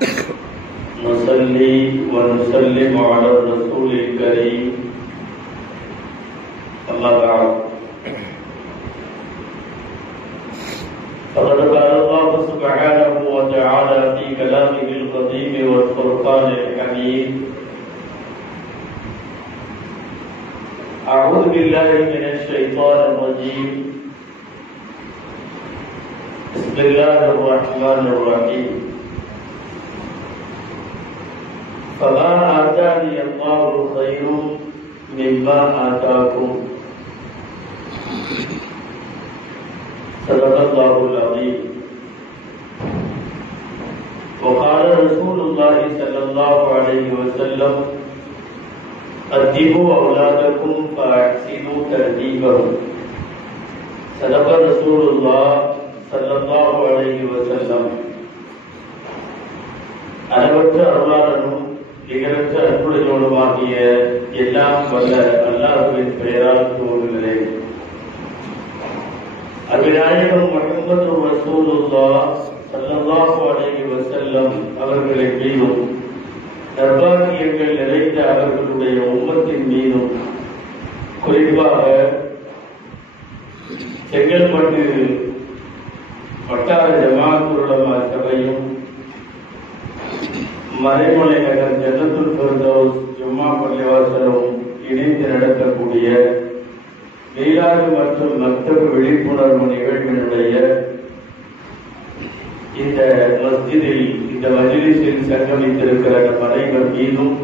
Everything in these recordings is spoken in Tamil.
नसल्ली व नसल्लिम अला रसूलिल करीम अम्मा बाद फक़द क़ाल अल्लाहु सुब्हानहु व तआला फ़ी कलामिहिल क़दीम वल फ़ुरक़ानिल हमीद अऊज़ु बिल्लाहि मिनश शैतानिर रजीम बिस्मिल्लाहिर रहमानिर रहीम फमा आतानी अल्लाहु खैरुम मिम्मा आताकुम सदक़ल्लाहुल अज़ीम वक़ाल रसूलुल्लाह सल्लल्लाहु अलैहि वसल्लम अद्दिबू औलादकुम फ़अहसिनू तर्दीबहुम सदक़ रसूलुल्लाह सल्लल्लाहु अलैहि वसल्लम அளவற்ற அருளாளனும் நிகரற்ற அன்புடையோனுமாகிய எல்லாம் வல்ல அல்லாஹ்வின் பெயரால் துவங்குகிறேன். அபிநாயகம் முஹம்மது ரசூலுல்லாஹ் ஸல்லல்லாஹு அலைஹி வஸல்லம் அவர்களின் மீதும் நற்பாக்கியங்கள் நிறைந்த அவர்களுடைய உம்மத்தின் மீதும் குறிப்பாக செங்கல்பட்டு வட்டார ஜமாஅத் உலமா சபையும் மறைமலை நகர் ஜன்னத்துல் ஃபிர்தௌஸ் ஜும்மா பள்ளிவாசலும் இணைந்து நடத்தக்கூடிய மீலாது மற்றும் மக்தப் விழிப்புணர்வு நிகழ்வினுடைய இந்த மஸ்ஜிதில் இந்த மஜ்லிஸில் சங்கமித்திருக்கிற நம் அனைவர் மீதும்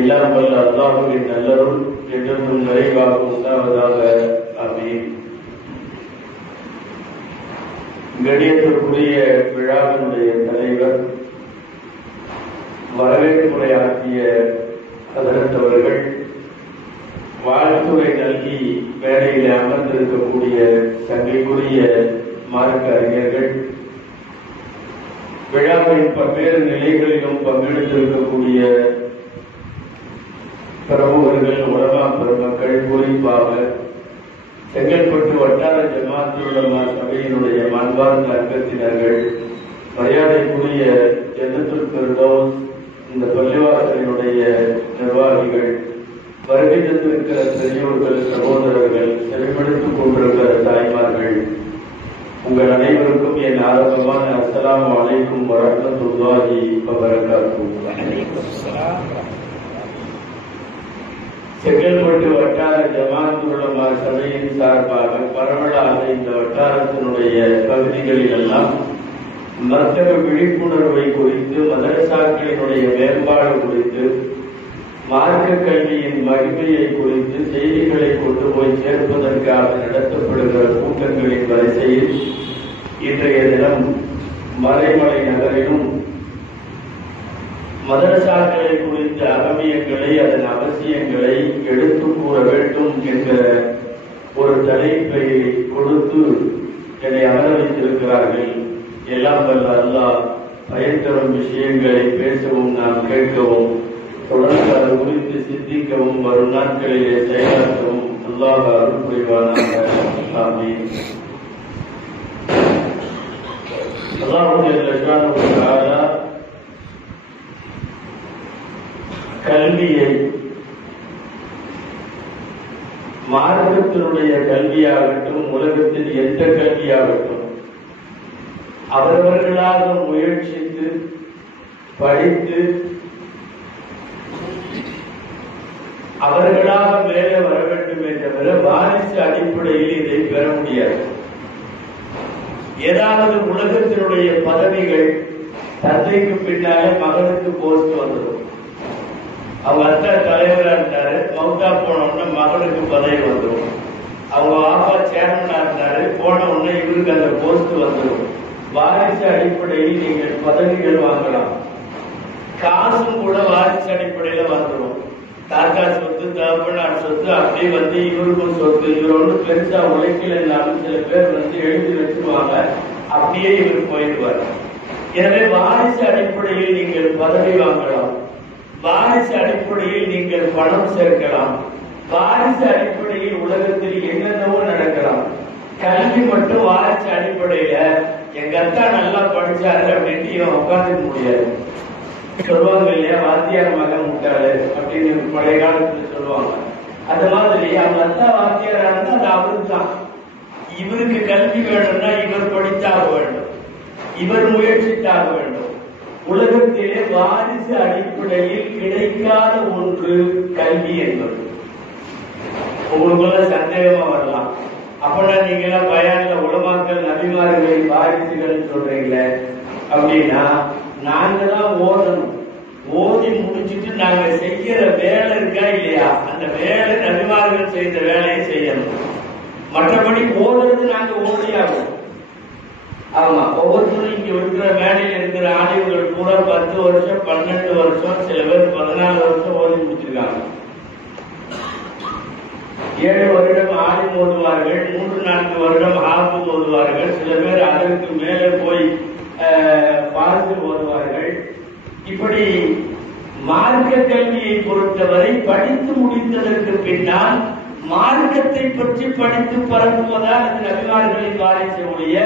எல்லாம் வல்ல அல்லாஹ்வின் நல்லருள் என்றென்றும் நிறைவாக உண்டாவதாக. ஆமீன். கணியத்திற்குரிய விழாவினுடைய தலைவர் வரவேற்புரையாற்றிய ஹதரத் அவர்கள், வாழ்த்துரை நல்கி மேடையில் அமர்ந்திருக்கக்கூடிய சங்கைக்குரிய மார்க்க அறிஞர்கள், விழாவின் பல்வேறு நிலைகளிலும் பங்கெடுத்திருக்கக்கூடிய பிரமுகர்கள், உலமா பெருமக்கள், குறிப்பாக செங்கல்பட்டு வட்டார ஜமாஅத் உலமா சபையினுடைய மன்பார்ந்த அங்கத்தினர்கள், மரியாதைக்குரிய ஜன்னத்துல் ஃபிர்தௌஸ் இந்த பள்ளிவாசலினுடைய நிர்வாகிகள், வருகை தந்திருக்கிற பெரியோர்கள், சகோதரர்கள், செவிமடுத்துக் கொண்டிருக்கிற தாய்மார்கள், உங்கள் அனைவருக்கும் என் ஆரம்பமான அஸ்ஸலாமு அலைக்கும் வரஹ்மத்துல்லாஹி வபரகாத்துஹு. செங்கல்பட்டு வட்டார ஜமாஅத் உலமா சபையின் சார்பாக பரவலாக இந்த வட்டாரத்தினுடைய பகுதிகளில் எல்லாம் மக்தப விழிப்புணர்வை குறித்து, மதரசாக்களினுடைய மேம்பாடு குறித்து, மார்க்க கல்வியின் மகிமையை குறித்து செய்திகளை கொண்டு போய் சேர்ப்பதற்காக நடத்தப்படுகிற கூட்டங்களின் வரிசையில் இன்றைய தினம் மறைமலை நகரிலும் மதரசாக்களை குறித்த அகமியங்களை, அதன் அவசியங்களை எடுத்து கூற வேண்டும் என்ற ஒரு தலைப்பை கொடுத்து என்னை அமர வைத்திருக்கிறார்கள். எல்லாம் வல்ல அல்லாஹ் பயன் தரும் விஷயங்களை பேசவும், நாம் கேட்கவும், தொடர்ந்து அது குறித்து சிந்திக்கவும், வரும் நாட்களிலே செயலாற்றவும் அல்லாஹ் அருள் புரிவானாக. ஆமீன். அல்லாஹ் ஜல்ல ஷானுஹு தஆலா கல்வியை, மார்க்கத்தினுடைய கல்வியாகட்டும், உலகத்தில் எந்த கல்வியாகட்டும், அவரவர்களாக முயற்சித்து படித்து அவர்களாக மேலே வர வேண்டுமே தவிர வாரிசு அடிப்படையில் இதை பெற முடியாது. ஏதாவது உலகத்தினுடைய பதவிகள் தந்தைக்கு பின்னாலே மகனுக்கு போஸ்ட் வந்துடும். அவங்க அத்தா தலைவராக இருந்தாரு, மௌத்தா போனோம்னா மகனுக்கு பதவி வந்துடும். அவங்க ஆப்பா சேர்மனா இருந்தாரு, போன உடனே இவருக்கு அந்த போஸ்ட் வந்துடும். வாரிசு அடிப்படையில் நீங்கள் பதவிகள் வாங்கலாம். காசும் கூட வாரிசு அடிப்படையில வந்துடும். தாத்தா சொத்து, தகப்பனார் சொத்து அப்படியே வந்து இவருக்கும் சொத்து. இவர் ஒன்று பெருசா உழைக்கலன்னாலும் சில பேர் வந்து எழுதி வச்சுருவாங்க, அப்படியே இவர் போயிடுவார். எனவே வாரிசு அடிப்படையில் நீங்கள் பதவி வாங்கலாம், வாரிசு அடிப்படையில் நீங்கள் பணம் சேர்க்கலாம், வாரிசு அடிப்படையில் உலகத்தில் என்னென்னவோ நடக்கலாம். கல்வி மட்டும் வாரிசு அடிப்படையில எங்க அத்தா நல்லா படிச்சாரு அப்படின்ட்டு இவன் உட்காந்துக்க முடியாது. சொல்லுவாங்க இல்லையா, வாத்தியார் மகன் முட்டாளு அப்படின்னு பழைய காலத்துல சொல்லுவாங்க. அந்த மாதிரி அவங்க அத்தா வாத்தியாரா இருந்தா அது அவருக்கு தான். இவருக்கு கல்வி வேணும்னா இவர் படித்தாக வேண்டும், இவர் முயற்சித்தாக வேண்டும். உலகத்திலே வாரிசு அடிப்படையில் கிடைக்காத ஒன்று கல்வி என்பது. உங்களுக்குள்ள சந்தேகமா வரலாம், அப்பனா நீங்க எல்லாம் பயான்ல உலமாக்கள் நபிமார்களின் வாரிசுகள் சொல்றீங்களே அப்படின்னா, நாங்க தான் ஓதணும். ஓதி முடிச்சுட்டு நாங்க செய்யற வேலை இருக்கா இல்லையா, அந்த வேலை நபிமார்கள் செய்த வேலையை செய்யணும். மற்றபடி ஓதுறது நாங்க ஓதியாகும். ஆமா, ஒவ்வொருத்தரும் இங்க இருக்கிற வேலையில இருக்கிற ஆணையர்கள் பூரா 10 வருஷம் 12 வருஷம், சில பேர் 14 வருஷம் ஓதி முடிச்சிருக்காங்க. 7 வருடம் ஆலிம் ஓதுவார்கள், 3-4 வருடம் ஹாஃபிஸ் ஓதுவார்கள், சில பேர் அதற்கு மேலே போய் பார்த்து ஓதுவார்கள். இப்படி மார்க்க கல்வியை பொறுத்தவரை படித்து முடித்ததற்கு பின்னால் மார்க்கத்தை பற்றி படித்து பரப்புவதால் அது நபிமார்களின் வாரிசு ஒழிய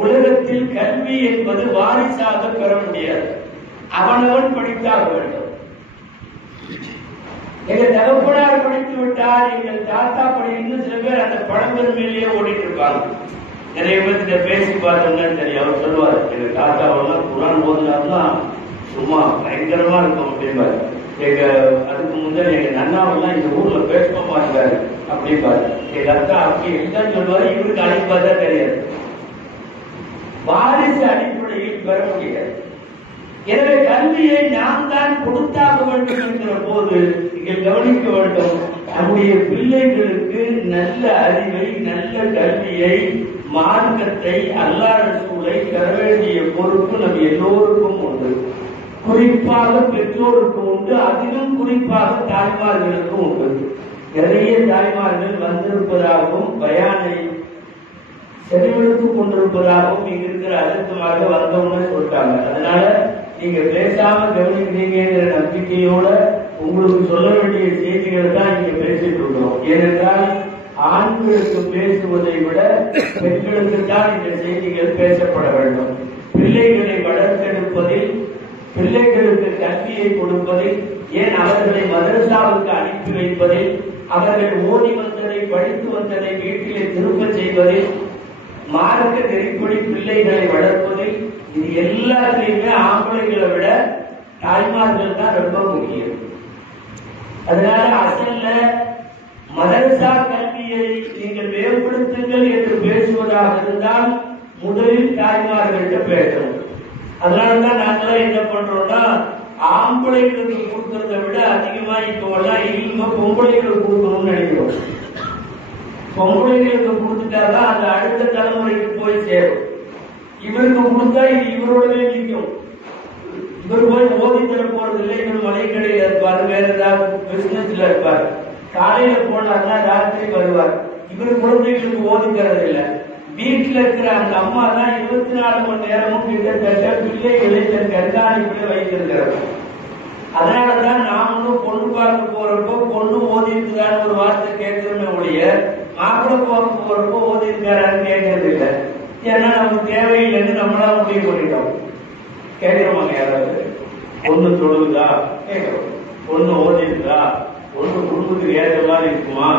உலகத்தில் கல்வி என்பது வாரிசாக பெற முடியாது. அவனவன் படித்தாக வேண்டும். எங்கள் தகப்பனார் படித்து விட்டார், எங்கள் தாத்தா படி, இன்னும் சில பேர் அந்த பழம்பெருமையிலேயே ஓடிட்டு இருப்பாங்க. நிறைய பேர் பேசி பார்த்தோம்னா தெரியும். அவர் சொல்லுவார், எங்க தாத்தாவெல்லாம் குரான் ஓதுனாருன்னா சும்மா பயங்கரமா இருக்கும் அப்படின்பாரு. எங்க அதுக்கு முன்னாடி எங்க நன்னாவெல்லாம் இந்த ஊர்ல பேச மாட்டாரு அப்படின்பாரு. எங்க அத்தா அப்படி எல்லாம் சொல்லுவாரு. இவருக்கு அடிப்பாதா தெரியாது. வாரிசு அடிப்படையில் பெற முடியாது. எனவே கல்வியை நாம் தான் கொடுத்தாக வேண்டும் என்கிற போது நீங்கள் கவனிக்க வேண்டும், நம்முடைய பிள்ளைகளுக்கு நல்ல அறிவை, நல்ல கல்வியை, மார்க்கத்தை, அல்லாஹ் ரசூலை தர வேண்டிய பொறுப்பு நம் எல்லோருக்கும் உண்டு. குறிப்பாக பெற்றோருக்கு உண்டு, அதிலும் குறிப்பாக தாய்மார்களுக்கும் உண்டு. நிறைய தாய்மார்கள் வந்திருப்பதாகவும் பயானை செவிமடுத்துக் கொண்டிருப்பதாகவும் இங்க இருக்கிற அழுத்தமாக வந்தவங்க சொல்லிட்டாங்க. அதனால நீங்க பேசாம கவனிக்கிறீங்கிற நம்பிக்கையோட உங்களுக்கு சொல்ல வேண்டிய செய்திகளை தான் இங்க பேசிட்டு இருக்கிறோம். ஏனென்றால் ஆண்களுக்கு பேசுவதை விட பெண்களுக்கு தான் இந்த செய்திகள் பேசப்பட வேண்டும். பிள்ளைகளை வளர்த்தெடுப்பதில், பிள்ளைகளுக்கு கல்வியை கொடுப்பதில், ஏன் அவர்களை மதரசாவுக்கு அனுப்பி வைப்பதில், அவர்கள் ஓடி வந்ததை படித்து வந்ததை வீட்டிலே திரும்ப செய்வதில், மார்க்க நெறிப்படி பிள்ளைகளை வளர்ப்பதில், இது எல்லாத்திலையுமே ஆம்பளைகளை விட தாய்மார்கள் தான் ரொம்ப முக்கியம். அதனால அசல்ல மதரசா கல்வியை நீங்கள் மேம்படுத்துங்கள் என்று பேசுவதாக இருந்தால் முதலில் தாய்மார்கள்ட்ட பேசணும். அதனாலதான் நாங்களாம் என்ன பண்றோம்னா, ஆம்பளைகளுக்கு கொடுக்கறத விட அதிகமா இப்ப எல்லாம் இல்லாம பொம்பளைகளுக்கு கொடுக்கணும்னு நினைக்கிறோம். பொம்பளைகளுக்கு கொடுத்துட்டாதான் அந்த அடுத்த தலைமுறைக்கு போய் சேரும். இவருக்கு கொடுத்தா இது இவரோடவே நிற்கும். இவர் போய் ஓதி தர போறது இல்லை. இவர் மலைக்கடையில இருப்பாரு, வேற ஏதாவது பிசினஸ்ல இருப்பார். காலையில போனார்னா ராத்திரி வருவார். இவர் குழந்தைகளுக்கு ஓதி தரது இல்லை. வீட்டில் இருக்கிற அந்த அம்மா தான் 24 மணி நேரமும் கிட்டத்தட்ட பிள்ளைகளை தன் கண்காணிப்புல வைத்திருக்கிறார். அதனாலதான் நாமளும் பொண்ணு பார்க்க போறப்போ பொண்ணு ஓதி இருக்குதான்னு ஒரு வார்த்தை கேட்கிறோமே ஒழிய, மாப்பிள்ளை பார்க்க போறப்போ ஓதி இருக்காரான்னு கேட்கறது இல்லை. ஏன்னா நமக்கு தேவையில்லைன்னு நம்மளா முடிவு பண்ணிட்டோம். கேட்கிறோமாங்க யாராவது? பொண்ணு தொழுகுதா கேட்கிறோம், பொண்ணு ஓதி இருக்குதா, பொண்ணு குடும்பத்துக்கு ஏற்ற மாதிரி இருக்குமா,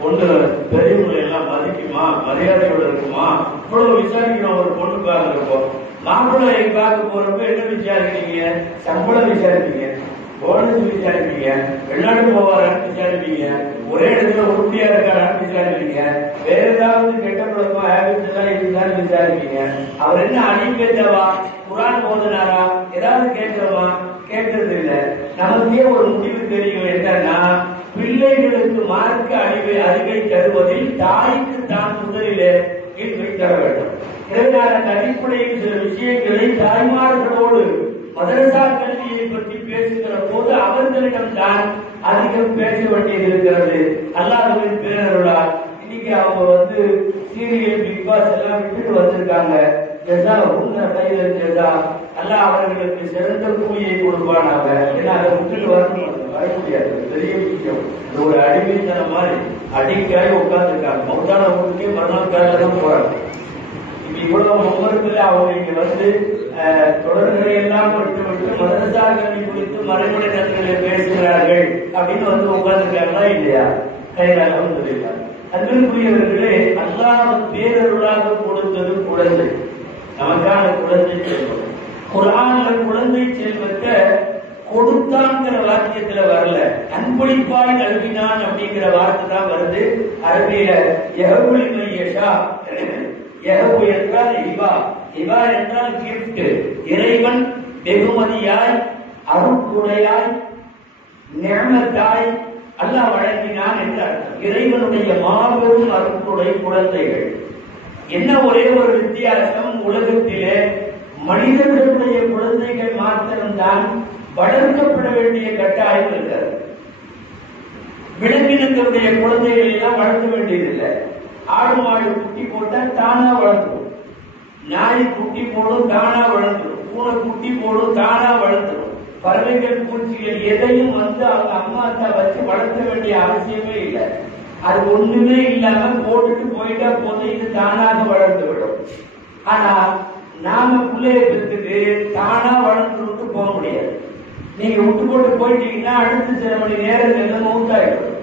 பொண்ணு பெரியவங்களை எல்லாம் மதிக்குமா, மரியாதையோட இருக்குமா, இவ்வளவு விசாரிக்கிறோம். ஒரு பொண்ணு பார்க்கிறப்போ மாப்பிள்ளை பார்க்க போறப்ப என்ன விசாரிக்கிறீங்க? சம்பளம் விசாரிப்பீங்க, போனஸ் விசாரிப்பீங்க, வெளிநாடு போவாரான்னு விசாரிப்பீங்க, ஒரே இடத்துல உறுதியா இருக்காரான்னு விசாரிப்பீங்க, வேற ஏதாவது கெட்ட பழக்கம் ஹேபிட்ஸ் எல்லாம் இருந்தாலும் விசாரிப்பீங்க. அவர் என்ன அடிக்கேட்டவா, குரான் போதனாரா, ஏதாவது கேட்கிறவா? கேட்கறது இல்லை. நமக்கே ஒரு முடிவு தெரியும். என்னன்னா, பிள்ளைகளுக்கு மார்க்க அறிவை தருவதில் தாய்க்கு தான் முதலிலே ஈடுபை தர வேண்டும். எனவே அந்த அடிப்படையில் சில விஷயங்களை தாய்மார்களோடு மதரசா கல்வியை பற்றி பேசுகிற போது அவர்களிடம் தான் அதிகம் பேச வேண்டியது இருக்கிறது. அல்லாஹ்வின் பேரருளால் இன்னைக்கு அவங்க சீரியல் பிக் பாஸ் எல்லாம் விட்டுட்டு வந்திருக்காங்க. அல்லாஹ் அவர்களுக்கு சிறந்த கூலியை கொடுப்பானாக. ஏன்னா அதை விட்டுட்டு வர முடியாது. பெரிய விஷயம். ஒரு அடிமைத்தனம் மாதிரி அடிக்காய் உட்கார்ந்துருக்காங்க. மௌதான ஊருக்கே மறுநாள் காலையில தான் போறாங்க. இப்ப இவ்வளவு முகத்துல அவங்க இங்க தொடர்களை எல்லாம் விட்டு மதரசா கல்வி மறைமுறை நன்றிகளை பேசுகிறார்கள் அப்படின்னு வந்து உட்கார்ந்துருக்காங்களா இல்லையா? அல்ஹம்துலில்லாஹ். அன்பிற்குரியவர்களே, அல்லாஹ் பேரருளாக கொடுத்தது குழந்தை, நமக்கான குழந்தை செல்வம். குர்ஆன்ல குழந்தை செல்வத்தை கொடுத்தாங்கிற வாக்கியத்துல வரல, அன்பளிப்பாய் நல்கினான் அப்படிங்கிற வார்த்தை தான் வருது. அரபியில யஹ்புலிமை யஷா, யஹ்பு என்றால் இவா, இவா என்றால் கிஃப்ட். இறைவன் வெகுமதியாய், அருட்குடையாய், நிஅமத்தாய் அல்லாஹ் வழங்கினான் என்று அர்த்தம். இறைவனுடைய மாபெரும் அருட்குடை குழந்தைகள். என்ன ஒரே ஒரு வித்தியாசம், உலகத்திலே மனிதர்களுடைய குழந்தைகள் மாத்திரம்தான் வளர்க்கப்பட வேண்டிய கட்டாயம் இருக்கிறது. விலங்கினங்களுடைய குழந்தைகள் எல்லாம் வளர்க்க வேண்டியதில்லை. ஆடு மாடு குட்டி போட்டா தானா வளர்ந்துடும், நாய் குட்டி போடும் தானா வளர்ந்துடும், பூனை குட்டி போடும் தானா வளர்ந்துடும். பறவைகள் பூச்சிகள் எதையும் வந்து அவங்க அம்மா அத்தா வச்சு வளர்க்க வேண்டிய அவசியமே இல்லை. அது ஒண்ணுமே இல்லாம போட்டுட்டு போயிட்டா போதும், இது தானாக வளர்ந்து விடும். ஆனா நாம பிள்ளைய பெற்றுட்டு தானா வளர்ந்துட்டு போக முடியாது. நீங்க விட்டு போட்டு போயிட்டீங்கன்னா அடுத்த சில மணி நேரங்கள்ல மௌத்தாயிடும்.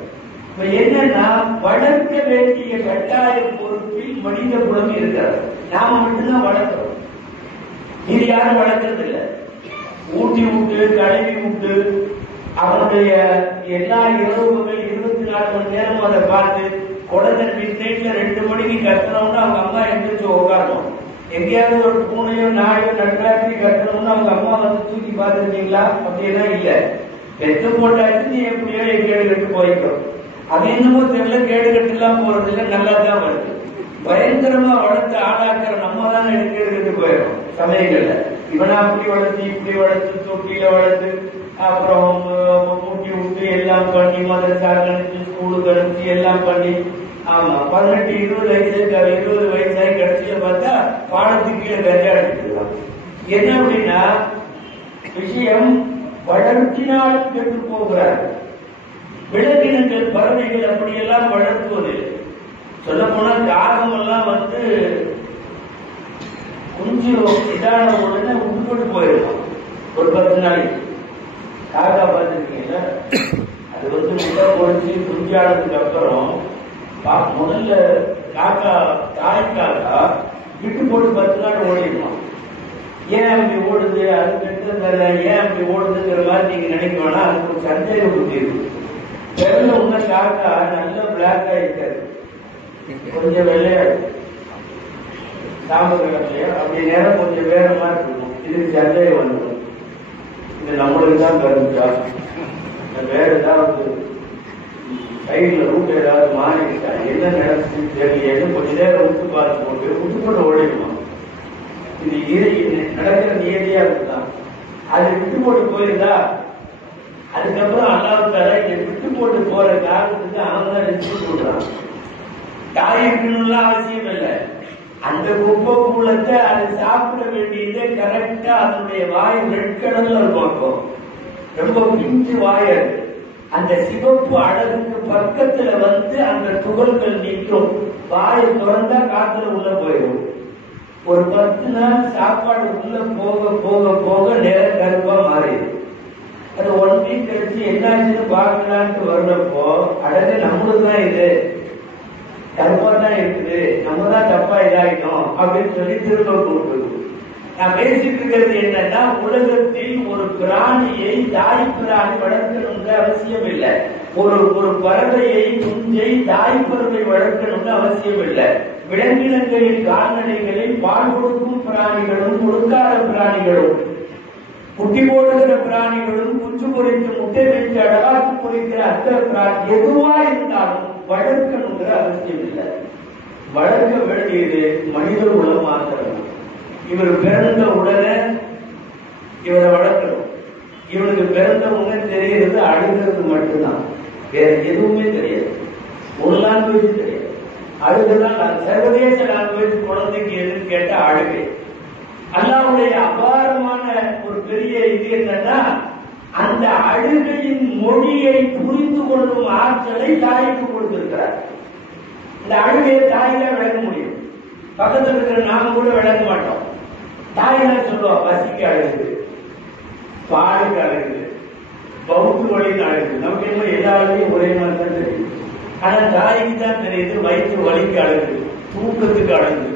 இப்ப என்னன்னா, வளர்க்க வேண்டிய கட்டாய பொறுப்பில் மனித குலம் இருக்கிறது. நாம மட்டும்தான் வளர்க்கிறோம், இது யாரும் வளர்க்கறது இல்லை. ஊட்டி விட்டு கழுவி விட்டு அவனுடைய எல்லா இரவுகள் 24 மணி நேரம் அதை பார்த்து குழந்தை மிட்நைட்ல 2 மணிக்கு கத்தணும்னு அவங்க அம்மா எந்திரிச்சு உட்காரணும். எங்கேயாவது ஒரு பூனையோ நாயோ நடுராத்திரி கட்டணும்னு அவங்க அம்மா வந்து தூக்கி பார்த்துருக்கீங்களா? அப்படின்னா இல்ல. பெற்று போட்டாச்சு, நீ எப்படியோ கேடு கட்டு போய்க்கும். அது என்னமோ தெரியல, கேடு கட்டுலாம் போறது இல்லை, நல்லா தான் வருது. பயங்கரமா வளர்த்து ஆளாக்கிற நம்ம தான் கேடு கட்டு போயிடும் சமயங்கள்ல. இவனா அப்படி வளர்த்து இப்படி வளர்த்து தொட்டியில வளர்த்து அப்புறம் மூட்டி விட்டு எல்லாம் பண்ணி மதரசா கணிச்சு ஸ்கூலுக்கு அனுப்பிச்சு எல்லாம் பண்ணி, ஆமா 18-20 வயசாகி கடைசியில பார்த்தா பாடத்துக்கு கீழே கஜா அடிச்சுக்கலாம். என்ன அப்படின்னா, விஷயம் வளர்ச்சினாலும் கெட்டு போகிறார். விலங்கினங்கள் பறவைகள் அப்படியெல்லாம் வளர்த்துவது. சொல்ல போனா காகம் எல்லாம் வந்து கொஞ்சம் இதான உடனே விட்டுப்பட்டு போயிருக்கும். ஒரு 10 நாளைக்கு காக்கா பார்த்துருக்கீங்களா? அது வந்து முட்டை பொறிச்சு குஞ்சானதுக்கு அப்புறம் முதல்ல காக்கா, தாய் காக்கா விட்டு போட்டு 10 நாள் ஓடிடுவான். ஏன் அப்படி ஓடுது, அது கெட்டதில்ல, ஏன் அப்படி ஓடுதுங்கிற மாதிரி நீங்க நினைக்கணும்னா அதுக்கு ஒரு சந்தேகம் புத்தி இருக்கு. வெள்ள உள்ள காக்கா நல்ல பிளாக்கா இருக்காது, கொஞ்சம் வெள்ளையாடு சாம்பலையா அப்படி நேரம் கொஞ்சம் வேற மாதிரி இருக்கும். இதுக்கு சந்தேகம் வந்துடும், இது நம்மளுக்கு தான் கருந்துச்சா, வேற ஏதாவது சைட்ல ரூட் ஏதாவது மாறிடுச்சா, என்ன நடக்குதுன்னு தெரியல, கொஞ்ச நேரம் விட்டு பார்த்து போட்டு விட்டு ஓடிடுமா. இது நடக்கிற நியதியா இருக்குதான். அது விட்டு போட்டு போயிருந்தா அதுக்கப்புறம் அல்லாஹ்வுத்தாலா இதை விட்டு போட்டு போற காரணத்துக்கு அவன் தான் ரிஸ்க் போடுறான். தாய் இருக்கணும்லாம் அவசியம் இல்லை. அந்த குப்பை கூலத்தை அது சாப்பிட வேண்டியதை கரெக்டா அதனுடைய வாய் ரெட் கலர்ல இருக்கும், ரொம்ப பிஞ்சு வாய். அந்த சிவப்பு அழகுக்கு பக்கத்துல வந்து அந்த துகள்கள் நிற்கும். வாயை திறந்தா காத்துல உள்ள போயிடும். ஒரு 10 நாள் சாப்பாடு உள்ள போக போக போக நேர கருப்பா மாறிடும். அது 1 வீக் கழிச்சு என்னாச்சுன்னு பார்க்கலான்ட்டு வர்றப்போ அழகு நம்மளுக்கு தான் இது கருப்பா தான் இருக்குது, நம்ம தான் தப்பா இதாயிட்டோம் அப்படின்னு சொல்லி திரும்ப கொடுக்குது. நான் பேசிட்டு இருக்கிறது என்னன்னா, உலகத்தில் ஒரு பிராணியை தாய் பிராணி வளர்க்கணும்னு அவசியம் இல்லை. ஒரு பறவையை குஞ்சை தாய் பறவை வளர்க்கணும்னு அவசியம் இல்லை. விலங்கினங்களின் கால்நடைகளில் பால் கொடுக்கும் பிராணிகளும் கொடுக்காத பிராணிகளும், குட்டி போடுகிற பிராணிகளும், குஞ்சு பொறித்து முட்டை வைத்து அழகாக்கு பொறிக்கிற அத்தனை பிராணி எதுவா இருந்தாலும் வளர்க்கணுங்கிற அவசியம் இல்லை. வளர்க்க வேண்டியது மனித குலம் மாத்திரம். இவர் பிறந்த உடனே இவரை வளர்க்கணும். இவனுக்கு பிறந்த உடனே தெரிகிறது அழுகிறது மட்டும்தான், வேற எதுவுமே தெரியாது. ஒரு லாங்குவேஜ் தெரியாது, அழுகுதான். சர்வதேச லாங்குவேஜ் குழந்தைக்கு எதுன்னு கேட்டா அழுகை. அல்லாஹ்வுடைய அபாரமான ஒரு பெரிய இது என்னன்னா, அந்த அழுகையின் மொழியை புரிந்து கொள்ளும் ஆற்றலை தாய்க்கு கொடுத்திருக்கிறார். இந்த அழுகையை தாயில விளக்க முடியும், பக்கத்தில் இருக்கிற நாம கூட விளக்க மாட்டோம். தாயில சொல்லுவோம், பசிக்கு அழுகுது, பாலுக்கு அழுகுது, பவுத்து வலின்னு அழுது. நமக்கு என்ன எல்லா அழுகையும் ஒரே மாதிரி தான் தெரியும். ஆனா தாய்க்கு தான் தெரியுது வயிற்று வலிக்கு அழுது, தூக்கத்துக்கு அழுது.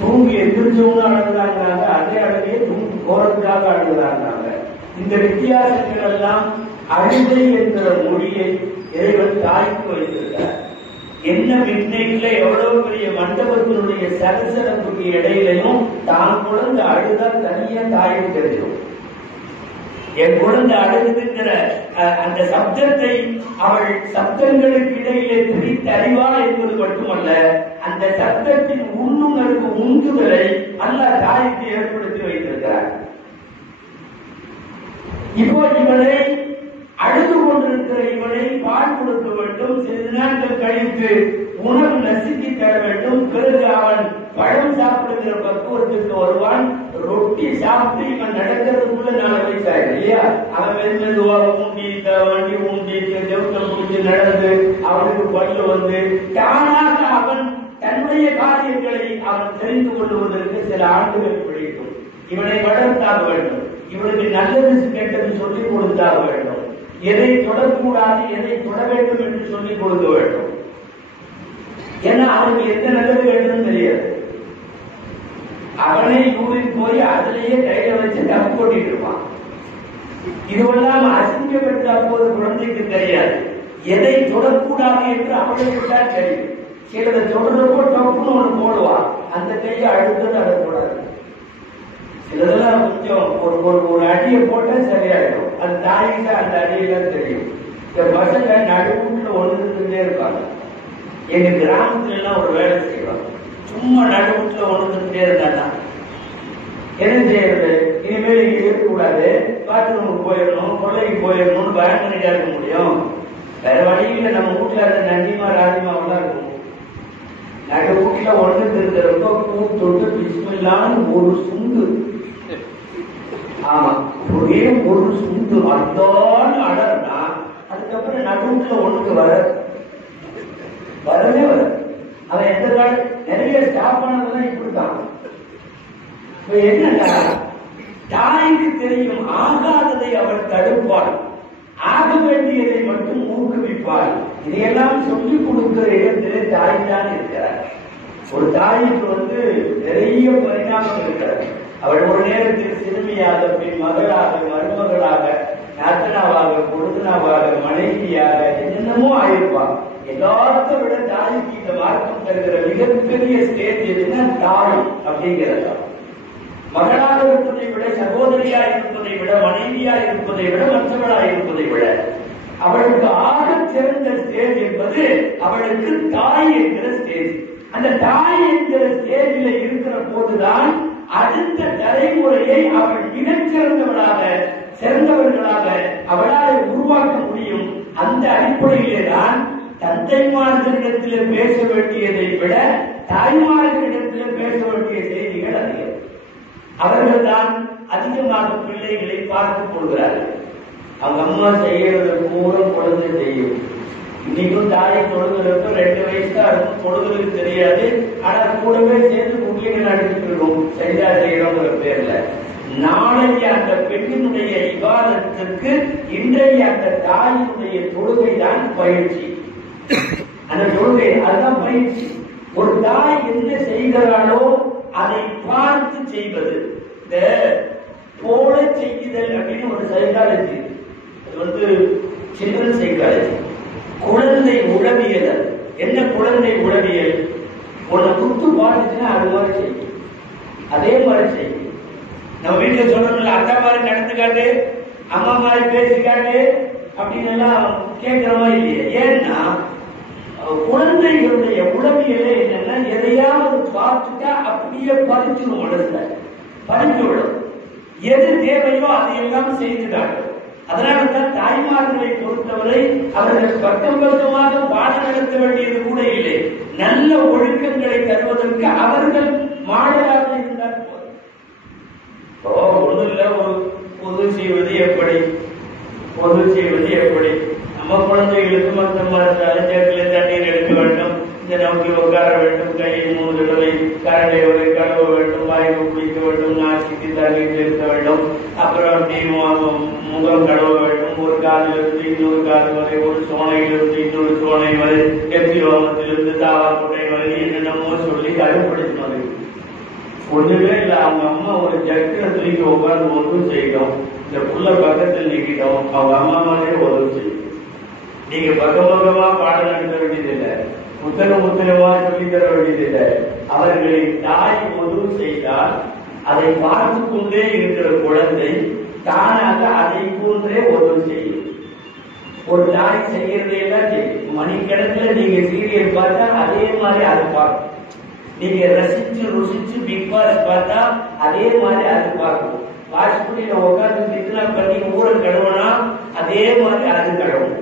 தூங்கி எந்திரிச்சவங்க அழுகுறாங்க, அதே அழுகையே தூங்கி போறதுக்காக அழுகுறாங்க. இந்த வித்தியாசங்கள் எல்லாம் அழுகை என்ற மொழியை இறைவன் தாய்க்கு வைத்திருக்கிறார். என்ன மிட்நைட்ல எவ்வளவு பெரிய மண்டபத்தினுடைய சலசலப்புக்கு இடையிலையும் தான் குழந்தை அழுதா தனியா தாய்க்கு தெரியும். என் குழந்தை அழுகுதுங்கிற அந்த சப்தத்தை அவள் சப்தங்களுக்கு இடையிலே பிரித்து அறிவாள் என்பது மட்டுமல்ல, அந்த சப்தத்தின் உள்ளுணர்வு உந்துதலை அல்லாஹ் தாய்க்கு ஏற்படுத்தி வைத்திருக்கிறார். இப்போ இவனை அழுது கொண்டிருக்கிற இவனை பால் கொடுக்க வேண்டும், சிறிது நாட்கள் கழித்து உணவு நசுக்கி தர வேண்டும். பிறகு அவன் பழம் சாப்பிடுகிற பக்குவத்திற்கு வருவான். ரொட்டி சாப்பிட்டு இவன் நடக்கிறதுக்குள்ள 4 வயசாயிடும் இல்லையா? அவன் மெதுவா ஊண்டி வண்டி ஊண்டி ஜவுத்தம் குடிச்சு நடந்து அவனுக்கு பல்லு வந்து தானாக அவன் தன்னுடைய காரியங்களை அவன் தெரிந்து கொள்வதற்கு சில ஆண்டுகள் பிடிக்கும். இவனை வளர்த்தாக வேண்டும், இவனுக்கு நல்லது கெட்டது சொல்லிக் கொடுத்தாக வேண்டும், எதை தொடக்கூடாது எதை தொட வேண்டும் என்று சொல்லிக் கொடுக்க வேண்டும். ஏன்னா அவனுக்கு எந்த நல்லது வேண்டும் தெரியாது. அவனே யூரின் போய் அதிலேயே கையில வச்சு தப்பு போட்டிட்டு இருப்பான். இதுவெல்லாம் அசிங்கப்பட்டு அப்போது குழந்தைக்கு தெரியாது. எதை தொடக்கூடாது என்று அவனுக்கு தான் தெரியும். சிலதை தொடர்றப்போ டப்புன்னு ஒண்ணு போடுவான், அந்த கையை அழுத்தது அடக்கூடாது. சிலதெல்லாம் கொஞ்சம் ஒரு அடியை போட்டா சரியாயிடும். அது தாய்கிட்ட அந்த அடியெல்லாம் தெரியும். இந்த பசங்க நடுவுல ஒண்ணுகிட்டே இருப்பாங்க. எங்க கிராமத்துல எல்லாம் ஒரு வேலை செய்வாங்க, சும்மா நடுவுல ஒண்ணுகிட்டே இருந்தாங்க. என்ன செய்யறது? இனிமேல் இங்க இருக்கக்கூடாது, பாத்ரூமுக்கு போயிடணும், கொள்ளைக்கு போயிடணும்னு பயன் பண்ணிட்டா இருக்க முடியும். வேற வழியில நம்ம வீட்டுல இருந்த நந்திமா ராஜிமாவெல்லாம் இருக்கும். நடு வீட்டுல ஒண்ணுக்கு இருக்கிறப்ப பூ தொட்டு பிஸ்மில்லான்னு ஒரு சுண்டு, ஆமா ஒரே ஒரு சுண்டு அதான் அடர்னா அதுக்கப்புறம் நடுவுல ஒண்ணுக்கு வரவே வர. அவன் எந்த கால நிறைய ஸ்டாப் பண்ணதெல்லாம் இப்படித்தான். இப்ப என்னன்னா தாய்க்கு தெரியும் ஆகாததை அவள் தடுப்பாள், ஆக வேண்டியதை மட்டும் ஊக்குவிப்பாள். இதையெல்லாம் சொல்லிக் கொடுக்கிற இடத்திலே தாய் தான் இருக்கிறார். ஒரு தாய்க்கு நிறைய பரிணாமம் இருக்கிறார். அவள் ஒரு நேரத்தில் சிறுமியாக, பின் மகளாக, மருமகளாக, நாத்தனாவாக, கொழுந்தனாவாக, மனைவியாக என்னென்னமோ ஆயிருப்பாள். எல்லாத்த விட தாய்க்கு இந்த மார்க்கம் தருகிற மிகப்பெரிய ஸ்டேஜ் எதுன்னா தாய் அப்படிங்கிறதா. மகளாக இருப்பதை விட, சகோதரியா இருப்பதை விட, மனைவியா இருப்பதை விட, மற்றவளா இருப்பதை விட அவளுக்கு ஆக சிறந்த ஸ்டேஜ் என்பது அவளுக்கு தாய் என்கிற ஸ்டேஜ். அந்த தாய் என்கிற ஸ்டேஜில் இருக்கிற போதுதான் அடுத்த தலைமுறையை அவள் மிகச்சிறந்தவளாக, சிறந்தவர்களாக அவளால் உருவாக்க முடியும். அந்த அடிப்படையிலே தான் தந்தைமார்களிடத்தில் பேச வேண்டியதை விட தாய்மார்களிடத்தில் பேச வேண்டிய செய்திகள் அதிகம். அவர்கள் தான் அதிகமாக பிள்ளைகளை பார்த்துக் கொள்கிறார்கள். அவங்க அம்மா செய்யறது பூரா குழந்தை செய்யும். இன்னைக்கும் தாயை தொழுகிறப்ப 2 வயசு தான் இருக்கும், தொழுகிறதுக்கு தெரியாது. ஆனா கூடவே சேர்ந்து குட்டிகள் அடிச்சுட்டு இருக்கும் சரியா செய்யறோங்கிற பேர்ல. நாளைக்கு அந்த பெண்ணினுடைய விவாதத்திற்கு இன்றைய அந்த தாயினுடைய தொழுகை தான் பயிற்சி. அந்த தொழுகை அதுதான் பயிற்சி. ஒரு தாய் என்ன செய்கிறாளோ அதை பார்த்து செய்வது. இந்த போல செய்யுதல் அப்படின்னு ஒரு சைக்காலஜி, சில்ட்ரன் சைக்காலஜி, குழந்தை உளவியல். என்ன குழந்தை உளவியல்? உன்னை குத்து பாட்டுச்சுன்னா அது மாதிரி செய்யும், அதே மாதிரி செய்யும். நம்ம வீட்டுல சொல்றோம்ல, அத்தா மாதிரி நடந்துக்காட்டு, அம்மா மாதிரி பேசிக்காட்டு அப்படின்னு எல்லாம் கேட்கிறோமா இல்லையா? ஏன்னா குழந்தைகளுடைய உளவியலே என்னன்னா, எதையாவது பார்த்துட்டா அப்படியே பறிச்சிடும், மனசுல பறிச்சு விடும். எது தேவையோ அதையெல்லாம் செய்து காட்டும். அதனால்தான் தாய்மார்களை பொறுத்தவரை அவர்கள் பக்கமாக பாடம் நடத்த வேண்டியது கூட இல்லை. நல்ல ஒழுக்கங்களை தருவதற்கு அவர்கள் மாடலாக இருந்தால் போதும். ஒன்றும் இல்ல, ஒரு பொது செய்வது எப்படி, பொது செய்வது எப்படி. நம்ம குழந்தைகளுக்கு மொத்தமாக சேற்றில் தண்ணீர் எடுக்க வேண்டும், இந்த நோக்கி உட்கார வேண்டும், கையை 3 தடவை கரண்டை கழுவ வேண்டும், வாய்ப்பு குளிக்க வேண்டும், நாசிக்கு தண்ணீர் இருக்க வேண்டும், அப்புறம் முகம் கழுவ வேண்டும், ஒரு காலிலிருந்து இன்னொரு கால் வரை, ஒரு சோனையிலிருந்து இன்னொரு சோனை வரை, எப்பிரோமத்திலிருந்து தாவாக்குட்டை வரை என்னென்னமோ சொல்லி கடுப்படுத்தினது. ஒண்ணுமே இல்லை. அவங்க அம்மா ஒரு ஜக்கிர தூக்கி உட்கார்ந்து ஒன்றும் செய்யணும், இந்த புள்ள பக்கத்தில் நீக்கிட்டோம், அவங்க அம்மாவே உதவி செய்யும். நீங்க பக்கமா பாடம் நடத்த வேண்டியதில்லை, புத்தகமா சொல்லித்தர வேண்டியதில்லை. அவர்களின் தாய் உதவு செய்தால் அதை பார்த்து கொண்டே இருக்கிற குழந்தை தானாக அதை போன்றே உதவு செய்யும். ஒரு தாய் செய்யறதையெல்லாம் செய்யும். மணிக்கணக்கில் நீங்க சீரியல் பார்த்தா அதே மாதிரி அதை பார்க்கும். நீங்க ரசிச்சு ருசிச்சு பிக் பாஸ் பார்த்தா அதே மாதிரி அது பார்க்கும். வாஷ்புடியில உட்கார்ந்து திட்னா பண்ணி ஊரை கழுவனா அதே மாதிரி அது கழுவும்.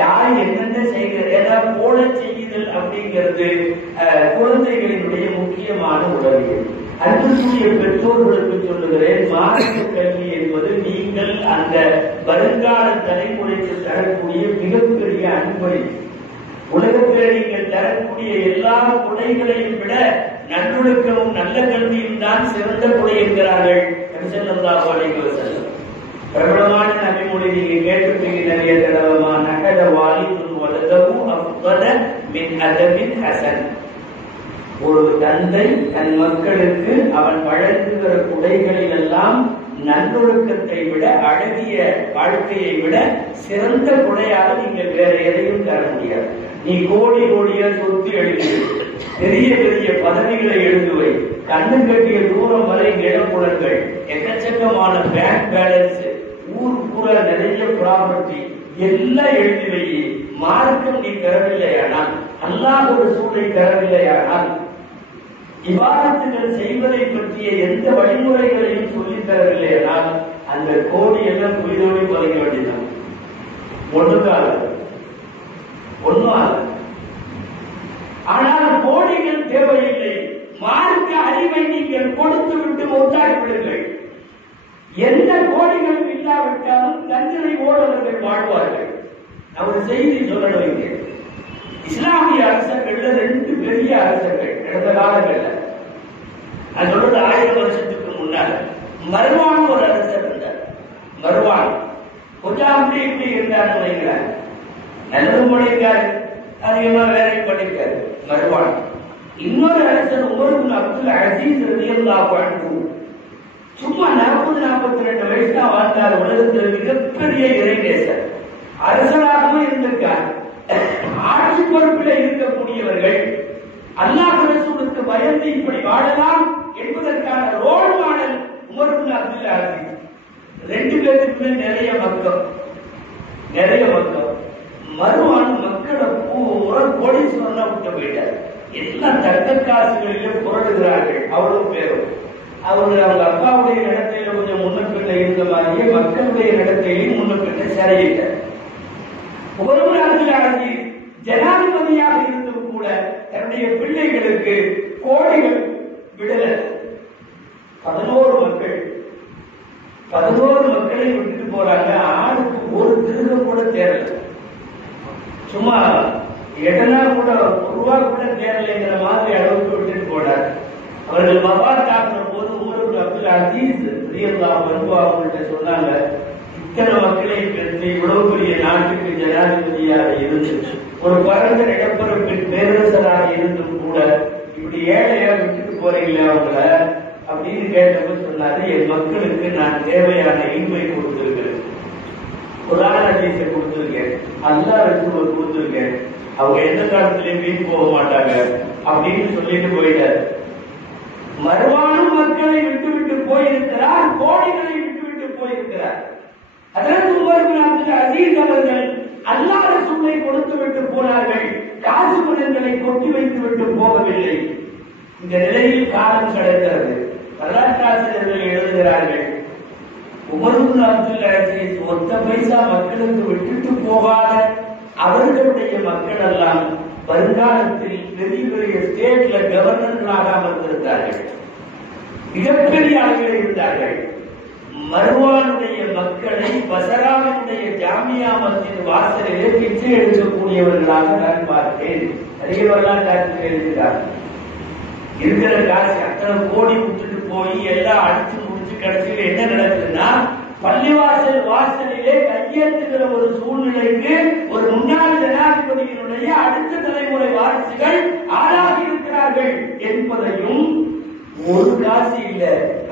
தாய் என்னென்ன செய்கிறது, ஏதாவது போல செய்யுதல் அப்படிங்கிறது குழந்தைகளினுடைய முக்கியமான உதவிகள். அன்புக்குரிய பெற்றோர்களுக்கு சொல்லுகிறேன், மார்க்க கல்வி என்பது நீங்கள் அந்த வருங்கால தலைமுறைக்கு தரக்கூடிய மிகப்பெரிய அன்பளிப்பு. உலகத்தில் நீங்கள் தரக்கூடிய எல்லா கொடைகளையும் விட நல்லொழுக்கமும் நல்ல கல்வியும் தான் சிறந்த கொடை என்கிறார்கள். பிரபலமான நபிமொழி நீங்க கேட்டிருப்பீங்க நிறைய தடவை, நகத வாலிதுன் வலதஹு அஃதல மின் அதபின் ஹஸன். ஒரு தந்தை தன் மக்களுக்கு அவன் வழங்குகிற கொடைகளில் எல்லாம் நல்லொழுக்கத்தை விட, அழகிய வாழ்க்கையை விட சிறந்த கொடையாக நீங்கள் வேற எதையும் தர முடியாது. நீ கோடி கோடியா சொத்து எழுதி, பெரிய பெரிய பதவிகளை எழுதுவை, கண்ணு கட்டிய தூரம் வரை நிலப்புலங்கள், எக்கச்சக்கமான பேங்க் பேலன்ஸ், ஊர் பூரா நிறைய ப்ராப்பர்ட்டி எல்லாம் எழுதி வை. மார்க்கம் நீ தரவில்லையானால், அல்லாஹ் ஒரு சூழலை தரவில்லையானால், இபாதத்துகள் செய்வதை பற்றிய எந்த வழிமுறைகளையும் சொல்லித் தரவில்லையானால் அந்த கோடி எல்லாம் புரிதோடி பதக்க வேண்டியதான். ஒன்றும் ஆனால் கோடிகள் தேவையில்லை. மார்க்க அறிவை நீங்கள் கொடுத்து விட்டு ஒத்தாக்கிவிடுங்கள். எந்த கோடிகளும் இல்லாவிட்டாலும் தண்டனை ஓடவர்கள் வாழ்வார்கள். நான் ஒரு செய்தி சொல்லணும். இஸ்லாமிய அரசர்கள் 2 பெரிய அரசர்கள் கடந்த காலங்கள்ல, நான் சொல்றது 1000 வருஷத்துக்கு முன்னால, மர்வான் ஒரு அரசர் இருந்தார். மர்வான் கொஞ்சம் அப்படி இப்படி இருந்தார்னு வைக்கிறேன், நல்லதும் படிக்காரு, அதிகமா வேலையும் படிக்காரு மர்வான். இன்னொரு அரசர் உமர் இப்னு அப்துல் அசீஸ் ரலியல்லாஹு அன்ஹு, சும்மா 40-42 வயசு தான் வாழ்ந்தார். உலகத்தில் மிகப்பெரிய இறைநேசர், அரசராகவும் இருந்திருக்கார். ஆட்சி பொறுப்பில் இருக்கக்கூடியவர்கள் அல்லாஹ் ரசூலுக்கு பயந்து இப்படி வாழலாம் என்பதற்கான role model Umar ibn Abdul Azeez. 2 பேருக்குமே நிறைய மக்கள். மர்வான் மக்களை பூரா கோடீஸ்வரனா விட்டு போயிட்டார். எல்லாம் தக்க காசுகளிலே புரடுகிறார்கள். அவ்வளவு பேரும் அவங்க அப்பாவுடைய இடத்தில கொஞ்சம் முன்ன பின்ன இருந்த மாதிரியே மக்களுடைய இடத்திலையும் முன்ன பின்ன சரியிட்டார். உமர் இப்னு அப்துல் அசீஸ் ஜனாதிபதியாக இருந்தும் கூட தன்னுடைய பிள்ளைகளுக்கு கோடிகள் விடல. 11 மக்களை விட்டுட்டு போறாங்க. ஆளுக்கு ஒரு திருகம் கூட தேரல. சும்மா எடனா கூட ரூபா கூட தேரலைங்கிற மாதிரி அளவுக்கு விட்டுட்டு போனார். அவர்கள் வஃபாத் ஆகிற போது உமர் இப்னு அப்துல் அசீஸ் ரலியல்லாஹு அன்ஹு அவங்கள்ட்ட சொன்னாங்க, இத்தனை மக்களை பெற்று இவ்வளவு பெரிய நாட்டுக்கு ஜனாதிபதியாக இருந்து ஒரு பரந்த இடப்பரப்பின் பேரரசராக இருந்தும் கூட இப்படி ஏழையா விட்டுட்டு போறீங்களே அவங்கள அப்படின்னு கேட்டப்ப சொன்னாரு, என் மக்களுக்கு நான் தேவையான இன்மை கொடுத்திருக்கிறேன், குர்ஆன் ஹதீஸை கொடுத்திருக்கேன், அல்லாஹ் ரசூலை கொடுத்திருக்கேன், அவங்க எந்த காலத்திலையும் வீண் போக மாட்டாங்க அப்படின்னு சொல்லிட்டு போயிட்டார். மர்வானும் மக்களை விட்டு போயிருக்கிறார், கோடிகளை விட்டு போயிருக்கிறார். அதற்கு உமர் இப்னு அப்துல் அசீஸ் அவர்கள் அல்லாஹ் ரசூலை கொடுத்து விட்டு போனார்கள், காசு பணங்களை கொட்டி வைத்து விட்டு போகவில்லை. இந்த நிலையில் காலம் கடக்கிறது. வரலாற்றாசிரியர்கள் எழுதுகிறார்கள், உமர் இப்னு அப்துல் அசீஸ் ஒத்த பைசா மக்களுக்கு விட்டுட்டு போகாத அவர்களுடைய மக்கள் எல்லாம் வருங்காலத்தில் பெரிய பெரிய ஸ்டேட்ல கவர்னர்களாக அமர்ந்திருந்தார்கள், மிகப்பெரிய அளவில் இருந்தார்கள். மர்வானுடைய மக்களை பசராவினுடைய ஜாமியா பள்ளியாமத்தின் வாசலிலே பிச்சை எடுக்கக்கூடியவர்களாக நான் பார்த்தேன். நிறைய வரலாற்று எழுதுகிறார். இருக்கிற காசு அத்தனை கோடி விட்டுட்டு போய் எல்லாம் அடிச்சு முடிச்சு கடைசியில் என்ன நடக்குதுன்னா, பள்ளிவாசல் வாசலிலே கையெழுத்துகிற ஒரு சூழ்நிலைக்கு ஒரு முன்னாள் ஜனாதிபதியினுடைய அடுத்த தலைமுறை வாரிசுகள் ஆளாகி இருக்கிறார்கள் என்பதையும், ஒரு காசு இல்ல